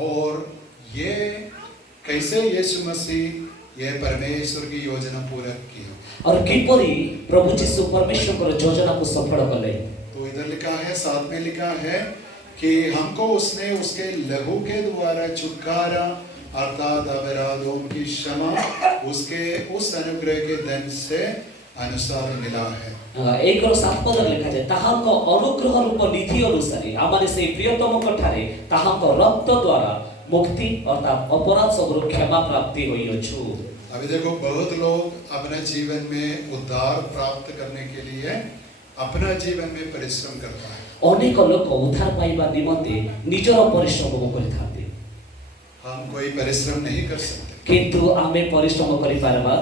और ये कैसे यीशु मसीह ये परमेश्वर की योजना पूरा की, और किपरि प्रभु यीशु परमेश्वर को योजना को सफल कले। तो इधर लिखा है, साथ में लिखा है कि हमको उसने उसके लहू के द्वारा छुटकारा, अर्थात अपराधों की क्षमा, उसके उस अनुग्रह के धन से अनुसार मिला है। 1:7 लिखा जाए, ताहांको अनुग्रह रूप निधि अनुसार आमारे से प्रियतम कठारे ताहांको रक्त द्वारा मुक्ति अर्थात अपराध सब क्षमा प्राप्ति होई अछि। अभी देखो बहुत लोग अपने जीवन में उद्धार प्राप्त करने के लिए अपना जीवन में परिश्रम करता है। अनेक लोक उद्धार पाइबा निमंते निजर परिश्रम करिथाते। हम कोई परिश्रम नहीं कर सकते, किंतु आमे परिश्रम करि पारबा।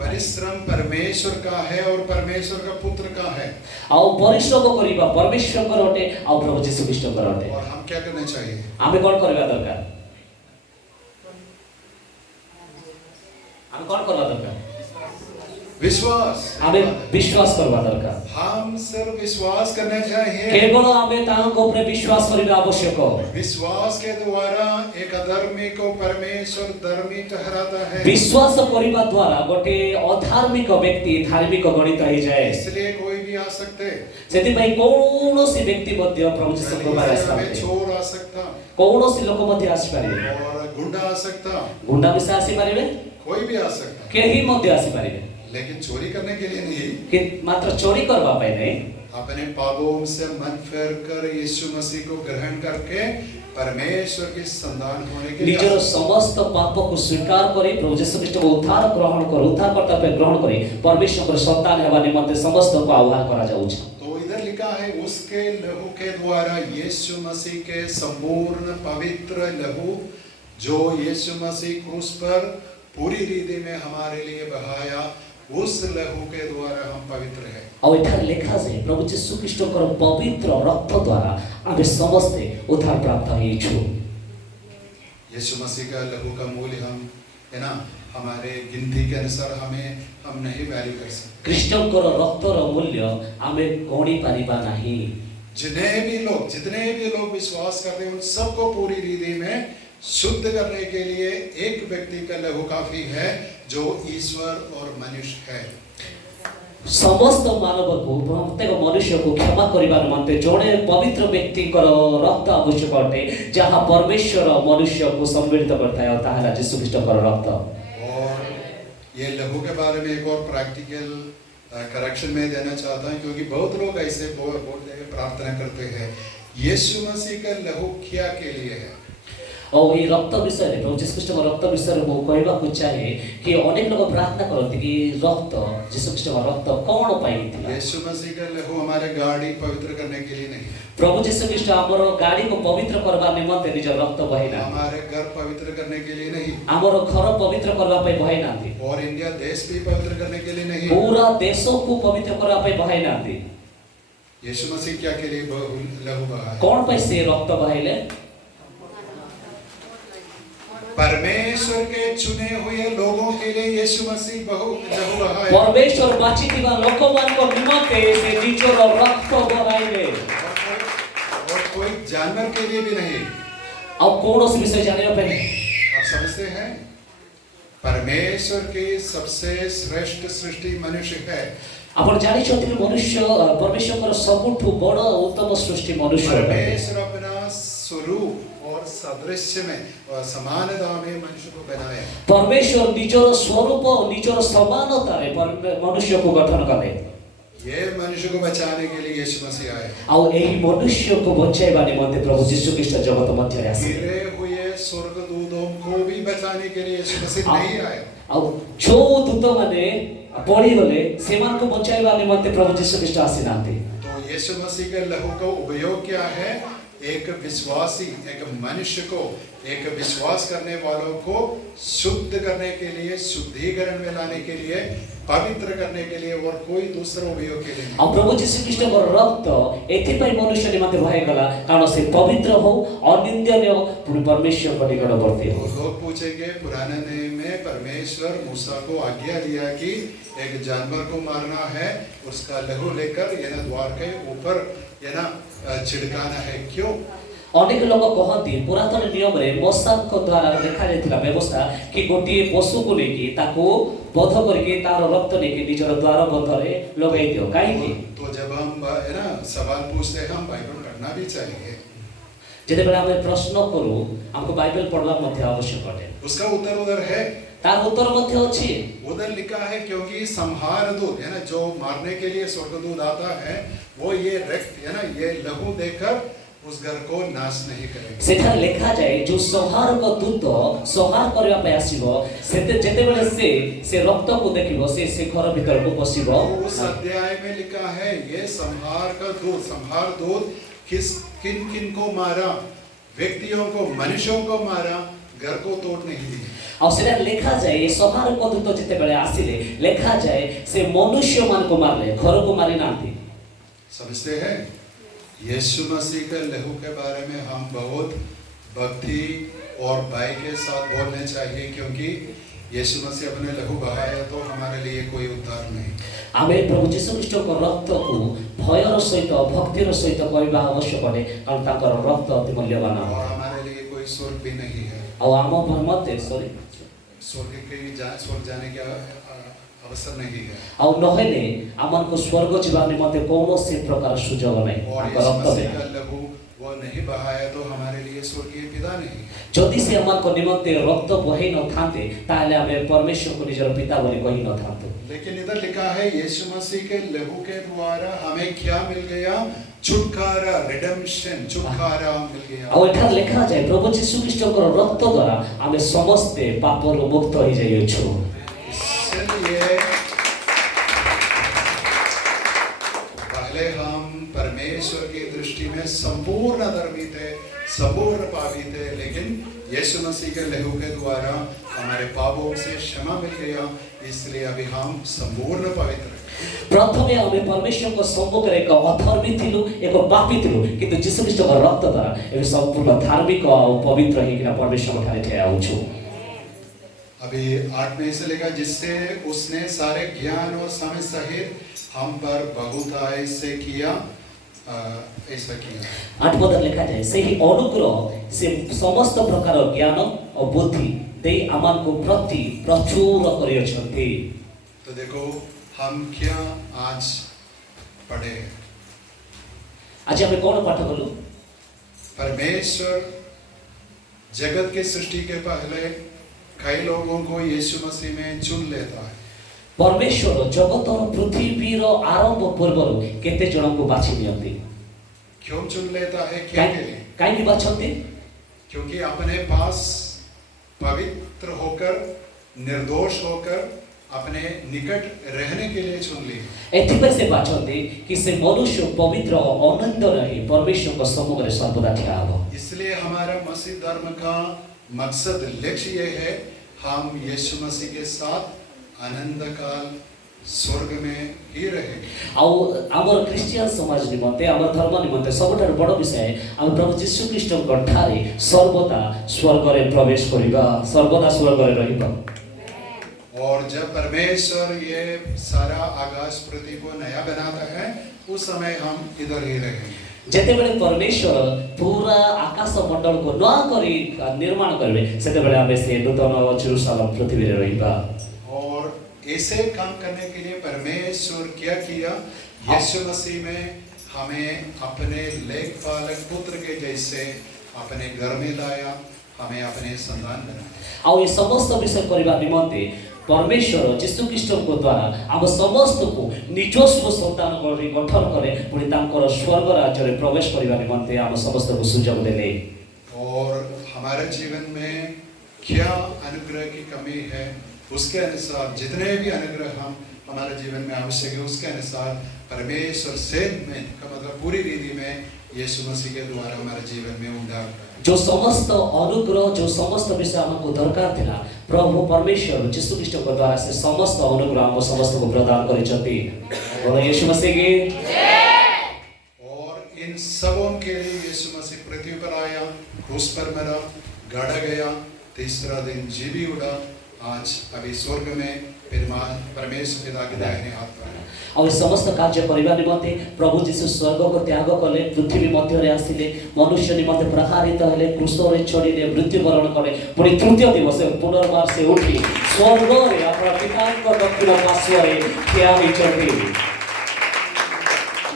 परिश्रम परमेश्वर का है और परमेश्वर का पुत्र का है। आउ परिश्रम करिबा परमेश्वर को रटे, आउ प्रभु यीशु ख्रीष्ट को रटे। और हम क्या करना चाहिए? आमे कोन करबा दरकार? आमे कोन करबा दरकार? विश्वास। आमे विश्वास करबा दरकार। हम सिर्फ विश्वास करना चाहिए। केवल आमे ताहांको ऊपर विश्वास करिबा आवश्यक। विश्वास के द्वारा एक अधर्मी को परमेश्वर धर्मी ठहराता है। विश्वास करिबा द्वारा गोटे अधार्मिक व्यक्ति धार्मिक गणित हो जाए। इसलिए कोई भी आ सकते, सेति भाई कौनसी व्यक्ति मध्य प्रभु यीशु को बारे में चोर आ सकता, कौनसी लोक मध्य आसी पारिबे, और गुंडा आ सकता, गुंडा भी आसी पारिबे, कोई भी आ सकता, केही मध्य आसी पारिबे, लेकिन चोरी करने के लिए नहीं, कि मात्र चोरी करबा पाए नहीं। अपने पापों से मन फेर कर यीशु मसीह को ग्रहण करके परमेश्वर की संतान होने के लिए निजर समस्त पाप को स्वीकार करी प्रभु यीशु ख्रीष्ट को उद्धार ग्रहण कर, उद्धार कर्तव्य ग्रहण करी परमेश्वर को संतान हेबा निमंते समस्त को आह्वान करा जाउछ। तो इधर लिखा है, उसके लहू के द्वारा यीशु मसीह के संपूर्ण पवित्र लहू जो यीशु मसीह क्रूस पर पूरी रीति में हमारे लिए बहाया, उस लहू के द्वारा हम पवित्र हैं। और इधर लिखा है प्रभु यीशु ख्रीष्ट को पवित्र रक्त द्वारा आमे समस्ते उद्धार प्राप्त होइछु। यीशु मसीह का लहू का मूल्य हम, है ना, हमारे गिनती के अनुसार हम नहीं वैल्यू कर सकते। ଖ୍ରୀଷ୍ଟଙ୍କର ରକ୍ତର ମୂଲ୍ୟ ଆମେ ଗଣି ପାରିବା ନାହିଁ। जितने भी लोग विश्वास करते हैं उन सबको पूरी रीति में शुद्ध करने के लिए एक व्यक्ति का लहू काफी है जो ईश्वर और मनुष्य है। समस्त मानवକୁ प्रत्येक मनुष्यକୁ କ୍ଷମା କରିବା ନିମନ୍ତେ ଜଣେ ପବିତ୍ର ବ୍ୟକ୍ତିଙ୍କର ରକ୍ତ ଆବଶ୍ୟକ ଅଟେ ଯାହା ପରମେଶ୍ୱର ମନୁଷ୍ୟକୁ ସମ୍ମିଳିତ କରିଥାଏ ଆଉ ତାହା ହେଲା ଯୀଶୁ ଖ୍ରୀଷ୍ଟଙ୍କର ରକ୍ତ। और ये लहू के बारे में एक और प्रैक्टिकल करेक्शन में देना चाहता हूँ क्योंकि बहुत लोग ऐसे बोलते हैं प्रार्थना करते हैं यीशु मसीह का लहू क्या के लिए है। और ये रक्त विषय प्रभु यीशु ख्रीष्ट रक्त विषय में कहवाक चाहे कि अनेक लोग प्रार्थना करते कि रक्त यीशु ख्रीष्ट रक्त कौन पाई थी। यीशु मसीह का लहू हमारे गाड़ी पवित्र करने के लिए नहीं, प्रभु यीशु ख्रीष्ट हमर गाड़ी को पवित्र करबा निमंते निज रक्त बहाइना, हमारे घर पवित्र करने के लिए नहीं, हमर घर पवित्र करबा पे बहाइना थी, और इंडिया देश भी पवित्र करने के लिए नहीं, पूरा देशों को पवित्र करबा पे बहाइना थी। यीशु मसीह क्या के लिए लहू बहाया? कौन पैसे रक्त बहाइले? परमेश्वर के चुने हुए लोगों के लिए यीशु मसीह लहू बहाया। परमेश्वर बाचिथिबा लोकमान को निमंते से निजर रक्त बहाइले, और कोई जानवर के लिए भी नहीं। अब कौन उस विषय जाने पे आप समझते हैं परमेश्वर की सबसे श्रेष्ठ सृष्टि मनुष्य है। आपण जानि छथि मनुष्य परमेश्वर सबुठु बड़ उत्तम सृष्टि मनुष्य। परमेश्वर अपना स्वरूप और सादृश्य में और समानता में मनुष्य को बनाया। परमेश्वर निजर स्वरूप और निजर समानता रे मनुष्य को गठन करे। ये मनुष्य को बचाने के लिए यीशु मसीह आए। और एही मनुष्य को बचाइबा निमंते प्रभु यीशु ख्रीष्ट जगत मध्य आसे। गिरे हुए स्वर्गदूतों को भी बचाने के लिए यीशु मसीह नहीं आए। और जो दूत माने पड़ी गले सेमान को बचाइबा निमंते प्रभु यीशु ख्रीष्ट आसी नाते। तो यीशु मसीह के लहू का उपयोग क्या है? एक विश्वासी, एक मनुष्य को, एक विश्वास करने वालों को शुद्ध करने के लिए, शुद्धिकरण में लाने के लिए, पवित्र करने के लिए और कोई दूसरा उपयोग के लिए नहीं। और प्रभु यीशु ख्रीष्ट को रक्त एथि पई मनुष्य निमंते बहाय गला कारण से पवित्र हो, अनिंद्य हो, पूर्ण परमेश्वर को निकटवर्ती हो। लोग पूछेंगे पुराने नियम में परमेश्वर मूसा को आज्ञा दिया कि एक जानवर को मारना है, उसका लहू लेकर द्वार के ऊपर छिड़काना है। क्यों? अनेक लोग कहती पुरातन नियम रे मूसा को द्वारा देखा जायतिला व्यवस्था कि गोटे पशु को लेके ताको बध करके तार रक्त लेके निजर द्वार बंध रे लगाई दियो काहे कि तो जब हम सवाल पूछते हैं हम बाइबल पढ़ना भी चाहिए। जेते बेला हम प्रश्न करू हमको बाइबल पढ़ना मध्य आवश्यक है। उसका उत्तर उधर है, तार उत्तर मध्य अछि उधर लिखा है क्योंकि संहार दूत जो मारने के लिए स्वर्गदूत आता है वो ये रक्त ये लहू देकर उस घर को नाश नहीं करेगा। सेठा लिखा जाए जो संहार को दूत संहार करबा पे आसीबो सेते जेते बेले से रक्त को देखिबो से घर भीतर को पसिबो। उस अध्याय में लिखा है ये संहार दूत किन को मारा? व्यक्तियों को, मनुष्यों को मारा, घर को तोड़ नहीं दिया। और सेटा लिखा जाए ये संहार को दूत जेते बेले आसीले लिखा जाए से मनुष्य मान को मारले घर को मारी नाथी। समझते हैं? यीशु मसीह के लहू के बारे में हम बहुत भक्ति और भय के साथ बोलने चाहिए क्योंकि यीशु मसीह अपने लहू बहाया तो हमारे लिए कोई उद्धार नहीं। आमे प्रभु यीशु ख्रीष्ट को रक्त को भयर सहित भक्तिर सहित कहबा आवश्यक है कारण ताकर रक्त अति मूल्यवान है और हमारे लिए कोई स्वर्ग भी नहीं है। और आम मते स्वर्ग जाने का अवसर नहीं है। और नहेले आमन को स्वर्ग जीवा निमंते कौनसी प्रकार सुजोग नहीं। और लहू वो नहीं बहाया तो हमारे लिए स्वर्गीय पिता नहीं। जदि से आमन को निमंते रक्त बहे न थाते ताले हमें परमेश्वर को निजर पिता बोली कहि न थाते। लेकिन इधर लिखा है यीशु मसीह के लहू के द्वारा हमें क्या मिल गया? छुटकारा, रिडेम्पशन, छुटकारा मिल गया। और एठा लिखा जाए प्रभु यीशु ख्रीष्ट को रक्त द्वारा हमें समस्त पापरु मुक्त हो जाइछु। इसलिए पहले हम परमेश्वर की दृष्टि में संपूर्ण धर्मी थे, संपूर्ण पापी थे, लेकिन यीशु मसीह के लहू के द्वारा हमारे पापों से क्षमा मिल गया, इसलिए अभी हम संपूर्ण पवित्र हैं। प्रथमे हमें परमेश्वर को सम्मुख रे एक अधर्मी थिलु, एक पापी थिलु, किंतु यीशु ख्रीष्ट को रक्त द्वारा एक संपूर्ण धार्मिक और पवित्र हेकिना परमेश्वर ठारे ठिया होछु। अभी 8 में से लेगा, जिससे उसने सारे ज्ञान और समझ सहित हम पर बहुतायत से किया, ऐसा किया। 8 पद लिखा जाए ସେହି ଅନୁଗ୍ରହ ସେ ସମସ୍ତ ପ୍ରକାର ଜ୍ଞାନ ଓ ବୁଦ୍ଧି ଦେଇ ଆମମାନଙ୍କୁ ପ୍ରତି ପ୍ରଚୁର କରିଅଛନ୍ତି। तो देखो हम क्या आज पढ़े। ଆଜି ଆମେ କ'ଣ ପାଠ କଲୁ? परमेश्वर जगत के सृष्टि के पहले कई लोगों को यीशु मसीह में चुन लेता है। परमेश्वर जगतर पृथ्वीर आरंभ पूर्वରୁ କେତେ ଜଣଙ୍କୁ ବାଛି ନିଅନ୍ତି। क्यों चुन लेता है? क्या के लिए? କାହିଁକି ବାଛନ୍ତି? क्योंकि अपने पास पवित्र होकर, निर्दोष होकर अपने निकट रहने के लिए चुन ली। ଏଥିପାଇଁ ସେ ବାଛନ୍ତି କି ସେ ମନୁଷ୍ୟ ପବିତ୍ର ଓ ଅନନ୍ୟ ରହି परमेश्वरଙ୍କ ସମ୍ମୁଖରେ ସର୍ବଦା ଠିଆ ହେବ। इसलिए हमारा मसीह धर्म का मकसद, लक्ष्य ये है, हम यीशु मसीह के साथ आनंद काल स्वर्ग में ही रहेंगे। ଆଉ ଆମର ଖ୍ରୀଷ୍ଟିଆନ ସମାଜ ନିମନ୍ତେ, ଆମର ଧର୍ମ ନିମନ୍ତେ ସବୁଠାରୁ ବଡ଼ ବିଷୟ ଆମ ପ୍ରଭୁ ଯୀଶୁ ଖ୍ରୀଷ୍ଟଙ୍କ ଠାରେ ସର୍ବଦା ସ୍ୱର୍ଗରେ ପ୍ରବେଶ କରିବା, ସର୍ବଦା ସ୍ୱର୍ଗରେ ରହିବା। और जब परमेश्वर ये सारा आकाश पृथ्वी को नया बनाता है, उस समय हम इधर ही रहेंगे। ଯେତେବେଳେ ପରମେଶ୍ୱର ପୁରା ଆକାଶ ମଣ୍ଡଳକୁ ନୂଆ କରି ନିର୍ମାଣ କରିବେ, ସେତେବେଳେ ଆମେ ସେ ନୂତନ ଜେରୁସାଲେମ ପୃଥିବୀରେ ରହିବା। और ऐसे काम करने के लिए परमेश्वर क्या किया? यीशु मसीह में हमें अपने लेखपालक पुत्र के जैसे अपने घर में लाया, हमें अपने संतान बनाया। ଆଉ ଏ ସମସ୍ତ ବିଷୟ କରିବା ନିମନ୍ତେ परमेश्वर ଯୀଶୁ ଖ୍ରୀଷ୍ଟଙ୍କ ଦ୍ୱାରା ଆମ ସମସ୍ତଙ୍କୁ ନିଜସ୍ୱ ସନ୍ତାନ କରି ଗଠନ କଲେ, ପୁଣି ତାଙ୍କର ସ୍ୱର୍ଗ ରାଜ୍ୟରେ ପ୍ରବେଶ କରିବା ନିମନ୍ତେ ଆମ ସମସ୍ତଙ୍କୁ ସୁଯୋଗ ଦେଲେ। और हमारे जीवन में क्या अनुग्रह की कमी है, उसके अनुसार जितने भी अनुग्रह हम हमारे जीवन में आवश्यक है, उसके अनुसार परमेश्वर से में का मतलब पूरी रीति में यीशु मसीह के द्वारा हमारे जीवन में उंडाल जो समस्त अनुग्रह, जो समस्त विषय हमको दरकार थिला, प्रभु परमेश्वर यीशु ख्रीष्टଙ୍କ द्वारा से समस्त अनुग्रह हम समस्त को प्रदान करिसथि। बोलो यीशु मसीह की जय। और इन सबों के लिए यीशु मसीह पृथ्वी पर आया, क्रूस पर मरा, गाड़ा गया, तीसरा दिन जी भी उड़ा, आज अभी स्वर्ग में परमेश्वर पिता के दाहिने हाथ पर है। और समस्त कार्य करबा निमंते प्रभु यीशु स्वर्ग को त्याग कले, पृथ्वी मध्य रे आसिले, मनुष्य निमंते प्रहारित हेले, क्रूस रे छड़ीले, मृत्युवरण करे, पुणी तृतीय दिवस पुनर्बार से उठी स्वर्ग रे अपना पिताଙ୍କ दक्षिण पार्श्व रे ठिया होइछथि।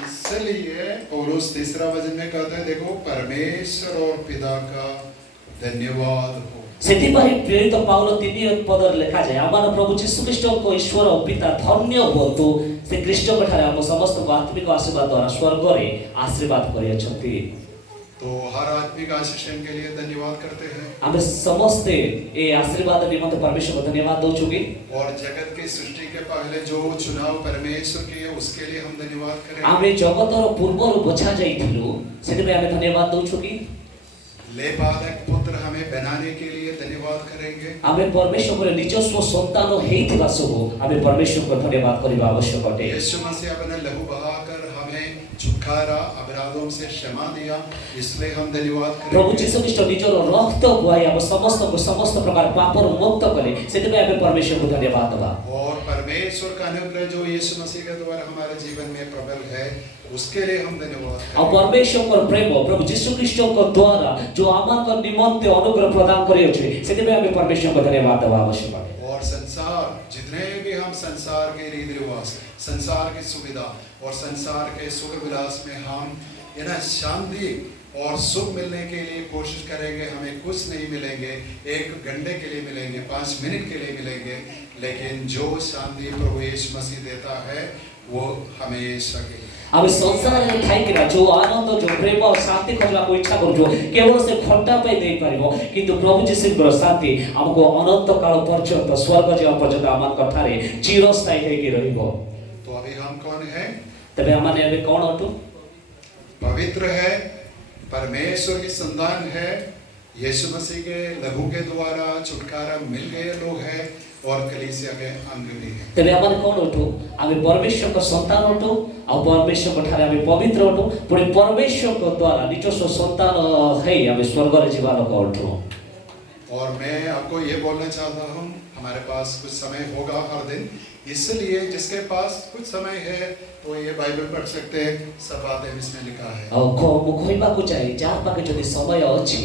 इसलिए पौलुस तीसरा वचन में कहता है, देखो परमेश्वर और पिता का धन्यवाद हो। ସେଥିପାଇଁ ପ୍ରେରିତ ପାଉଲ 3 ପଦରେ ଲେଖା ଯାଏ, ଆମର ପ୍ରଭୁ ଯୀଶୁ ଖ୍ରୀଷ୍ଟଙ୍କ ଈଶ୍ୱର ଓ ପିତା ଧନ୍ୟ ହୁଅନ୍ତୁ, ସେ ଖ୍ରୀଷ୍ଟଙ୍କ ଠାରେ ଆମ ସମସ୍ତଙ୍କୁ ଆତ୍ମିକ ଆଶୀର୍ବାଦ ଦ୍ୱାରା ସ୍ୱର୍ଗରେ ଆଶୀର୍ବାଦ କରିଅଛନ୍ତି। तो हर आत्मिक आशीषण के लिए धन्यवाद करते हैं। ଆମେ ସମସ୍ତେ ଏ ଆଶୀର୍ବାଦ ନିମନ୍ତେ परमेश्वरଙ୍କୁ ଧନ୍ୟବାଦ ଦଉଛୁ କି? और जगत की सृष्टि के पहले जो चुनाव परमेश्वर किए, उसके लिए हम धन्यवाद करें। ଆମେ ଜଗତର ପୂର୍ବରୁ ବଛା ଯାଇଥିଲୁ, ସେଥିପାଇଁ ଆମେ ଧନ୍ୟବାଦ ଦଉଛୁ କି? लेपालक पुत्र हमें बनाने के लिए धन्यवाद करेंगे। ଆମେ परमेश्वरଙ୍କ ନିଜସ୍ୱ ସନ୍ତାନ ହେଇଥିବା ସବୁ ଆମେ परमेश्वरଙ୍କୁ ଧନ୍ୟବାଦ କରିବା ଆବଶ୍ୟକ ଅଟେ। यीशु मसीह अपने लहू बहाकर हमें छुटकारा, अपराधों से क्षमा दिया, इसलिए हम धन्यवाद प्रभु करेंगे। यीशु ख्रीष्ट ନିଜର ରକ୍ତ ବୁହାଇ ଆମ ସମସ୍ତଙ୍କୁ ସମସ୍ତ ପ୍ରକାର ପାପରୁ ମୁକ୍ତ କଲେ, ସେଥିପାଇଁ ଆମେ परमेश्वरଙ୍କୁ ଧନ୍ୟବାଦ ଦେବା। और परमेश्वर का अनुग्रह जो यीशु मसीह के द्वारा हमारे जीवन में प्रबल है, उसके लिए हम धन्यवाद ଆଉ करेंगे। परमेश्वरଙ୍କ ପ୍ରେମ ପ୍ରଭୁ ଯୀଶୁ ଖ୍ରୀଷ୍ଟଙ୍କ ଦ୍ୱାରା जो ଆମଙ୍କ ନିମନ୍ତେ ଅନୁଗ୍ରହ ପ୍ରଦାନ କରିଅଛି, ସେଥିପାଇଁ ଆମେ परमेश्वरଙ୍କୁ ଧନ୍ୟବାଦ ଦେବା ଆବଶ୍ୟକ ଅଟେ। और संसार, जितने भी हम संसार के रीति रिवाज, संसार की सुविधा और संसार के सुख विलास में हम शांति और सुख मिलने के लिए कोशिश करेंगे, हमें कुछ नहीं मिलेंगे, 1 घंटे के लिए मिलेंगे, 5 मिनट के लिए मिलेंगे, लेकिन जो शांति प्रभु यीशु मसीह देता है वो हमेशा के लिए। ଆମେ ସଂସାରରେ ଥାଇକିନା ଯୋଉ ଆନନ୍ଦ, ଯୋଉ ପ୍ରେମ, ଶାନ୍ତି ଖୋଜିବାକୁ ଇଚ୍ଛା କରୁଛୁ, କେବଳ ସେ ଘଣ୍ଟା ପାଇଁ ଦେଇପାରିବ, କିନ୍ତୁ ପ୍ରଭୁ ଯୀଶୁଙ୍କର ଶାନ୍ତି ଆମକୁ ଅନନ୍ତ କାଳ ପର୍ଯ୍ୟନ୍ତ, ସ୍ୱର୍ଗ ଯିବା ପର୍ଯ୍ୟନ୍ତ ଆମଙ୍କ ଠାରେ ଚିରସ୍ଥାୟୀ ହେଇକି ରହିବ। तो अभी हम कौन है? ତେବେ ଆମମାନେ ଏବେ କ'ଣ ଅଟୁ? पवित्र है, परमेश्वर की संतान है, यीशु मसीह के लहू के द्वारा छुटकारा मिल गए लोग हैं और कलीसिया के अंग भी हैं। ତେବେ ଆମମାନେ କ'ଣ ଅଟୁ? ଆମେ परमेश्वरଙ୍କ ସନ୍ତାନ ଅଟୁ, ଆଉ परमेश्वरଙ୍କ ଠାରେ ଆମେ ପବିତ୍ର ଅଟୁ, ପୁଣି परमेश्वरଙ୍କ ଦ୍ୱାରା ନିଜସ୍ୱ ସନ୍ତାନ ହେଇ ଆମେ ସ୍ୱର୍ଗରେ ଯିବା ଲୋକ ଅଟୁ। और मैं आपको ये बोलना चाहता हूँ, हमारे पास कुछ समय होगा हर दिन, इसलिए जिसके पास कुछ समय है तो ये बाइबल पढ़ सकते हैं, सब बातें इसमें लिखा है। ମୁଁ କହିବାକୁ ଚାହେଁ ଯାହା ପାଖେ ଯଦି ସମୟ ଅଛି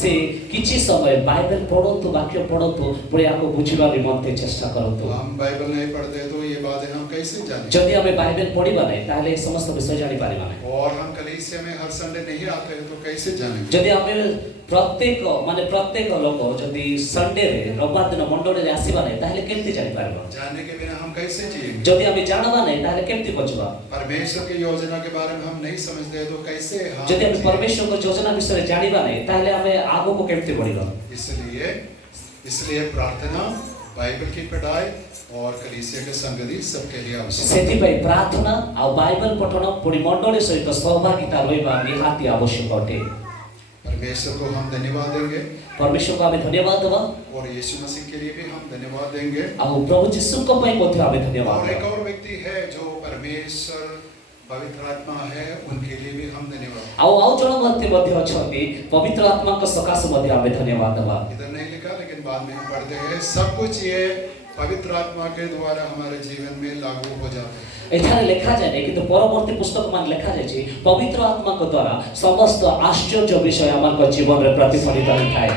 ସେ କିଛି ସମୟ ବାଇବେଲ ପଢ଼ନ୍ତୁ, ବାକ୍ୟ ପଢ଼ନ୍ତୁ, ପୁଣି ଆକୁ ବୁଝିବା ନିମନ୍ତେ ଚେଷ୍ଟା तो କରନ୍ତୁ। हम बाइबल नहीं पढ़ते तो ये बातें हम कैसे जानें? ଯଦି ଆମେ ବାଇବେଲ ପଢ଼ିବା ନାହିଁ ତାହେଲେ ଏ ସମସ୍ତ ବିଷୟ ଜାଣିପାରିବା ନାହିଁ। और हम कलीसिया में हर संडे नहीं आते हैं तो कैसे जानेंगे? ଯଦି ଆମେ ପ୍ରତ୍ୟେକ ଲୋକ ଯଦି ସଣ୍ଡେରେ ରବିବାର ଦିନ ମଣ୍ଡଳୀରେ ଆସିବା ନାହିଁ ତାହେଲେ କେମିତି ଜାଣିପାରିବା? जानने के बिना हम कैसे जिएंगे? ଯଦି ଆମେ ଜାଣିବା ନାହିଁ ତାହେଲେ କେମିତି ବଞ୍ଚିବା? परमेश्वर की योजना के बारे में हम नहीं समझते तो कैसे हम ଯଦି ଆମେ जिएंगे? ପରମେଶ୍ୱରଙ୍କ ଯୋଜନା ବିଷୟରେ ଜାଣିବା ନାହିଁ ତାହେଲେ ଆମେ ଆଗକୁ କେମିତି ବଢ଼ିବା? इसलिए प्रार्थना, बाइबल की पढ़ाई और कलीसिया के संगति सबके लिए आवश्यक है। ସେଥିପାଇଁ ପ୍ରାର୍ଥନା ଆଉ ବାଇବେଲ ପଠନ ପୁଣି ମଣ୍ଡଳୀ ସହିତ ସହଭାଗିତା ରହିବା ନିହାତି ଆବଶ୍ୟକ ଅଟେ। परमेश्वर को हम धन्यवाद देंगे ପରମେଶ୍ୱରଙ୍କୁ ଆମେ ଧନ୍ୟବାଦ ଦେବା और यीशु मसीह के लिए भी हम धन्यवाद देंगे। ଆଉ ପ୍ରଭୁ ଯୀଶୁଙ୍କ ପାଇଁ ମଧ୍ୟ ଆମେ ଧନ୍ୟବାଦ और एक ଦେବା। और व्यक्ति है जो परमेश्वर पवित्र आत्मा है, उनके लिए भी हम धन्यवाद। ଆଉ ଜଣ ମଧ୍ୟ ଅଛନ୍ତି ପବିତ୍ର ଆତ୍ମାଙ୍କ ସକାଶେ ମଧ୍ୟ ଆମେ ଧନ୍ୟବାଦ ଦେବା। इधर नहीं लिखा लेकिन बाद में हम पढ़ते हैं, सब कुछ ये पवित्र आत्मा के द्वारा हमारे जीवन में लागू हो जाता है। ଏଠାରେ ଲେଖାଯାଏ ନାହିଁ କିନ୍ତୁ ପରବର୍ତ୍ତୀ ପୁସ୍ତକ ମାନେ ଲେଖାଯାଇଛି ପବିତ୍ର ଆତ୍ମାଙ୍କ ଦ୍ୱାରା ସମସ୍ତ ଆଶ୍ଚର୍ଯ୍ୟ ବିଷୟ ଆମର ଜୀବନରେ ପ୍ରତିଫଳିତ ହୋଇଥାଏ।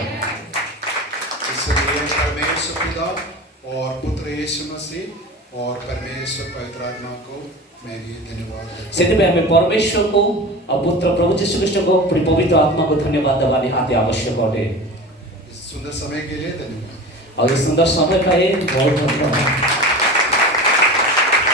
इसलिए परमेश्वर पिता और पुत्र यीशु मसीह और परमेश्वर पवित्र आत्मा को मैं भी धन्यवाद देता हूं। ସେଥିପାଇଁ ଆମେ ପରମେଶ୍ୱରକୁ ଆଉ ପୁତ୍ର ପ୍ରଭୁ ଯୀଶୁ ଖ୍ରୀଷ୍ଟଙ୍କୁ ପୁଣି ପବିତ୍ର ଆତ୍ମାକୁ ଧନ୍ୟବାଦ ଦେବା ନିହାତି ଆବଶ୍ୟକ ଅଟେ। इस सुंदर समय के लिए धन्यवाद। ଆଉ ଏ ସୁନ୍ଦର ସମୟ ପାଇଁ ବହୁତ ଧନ୍ୟବାଦ।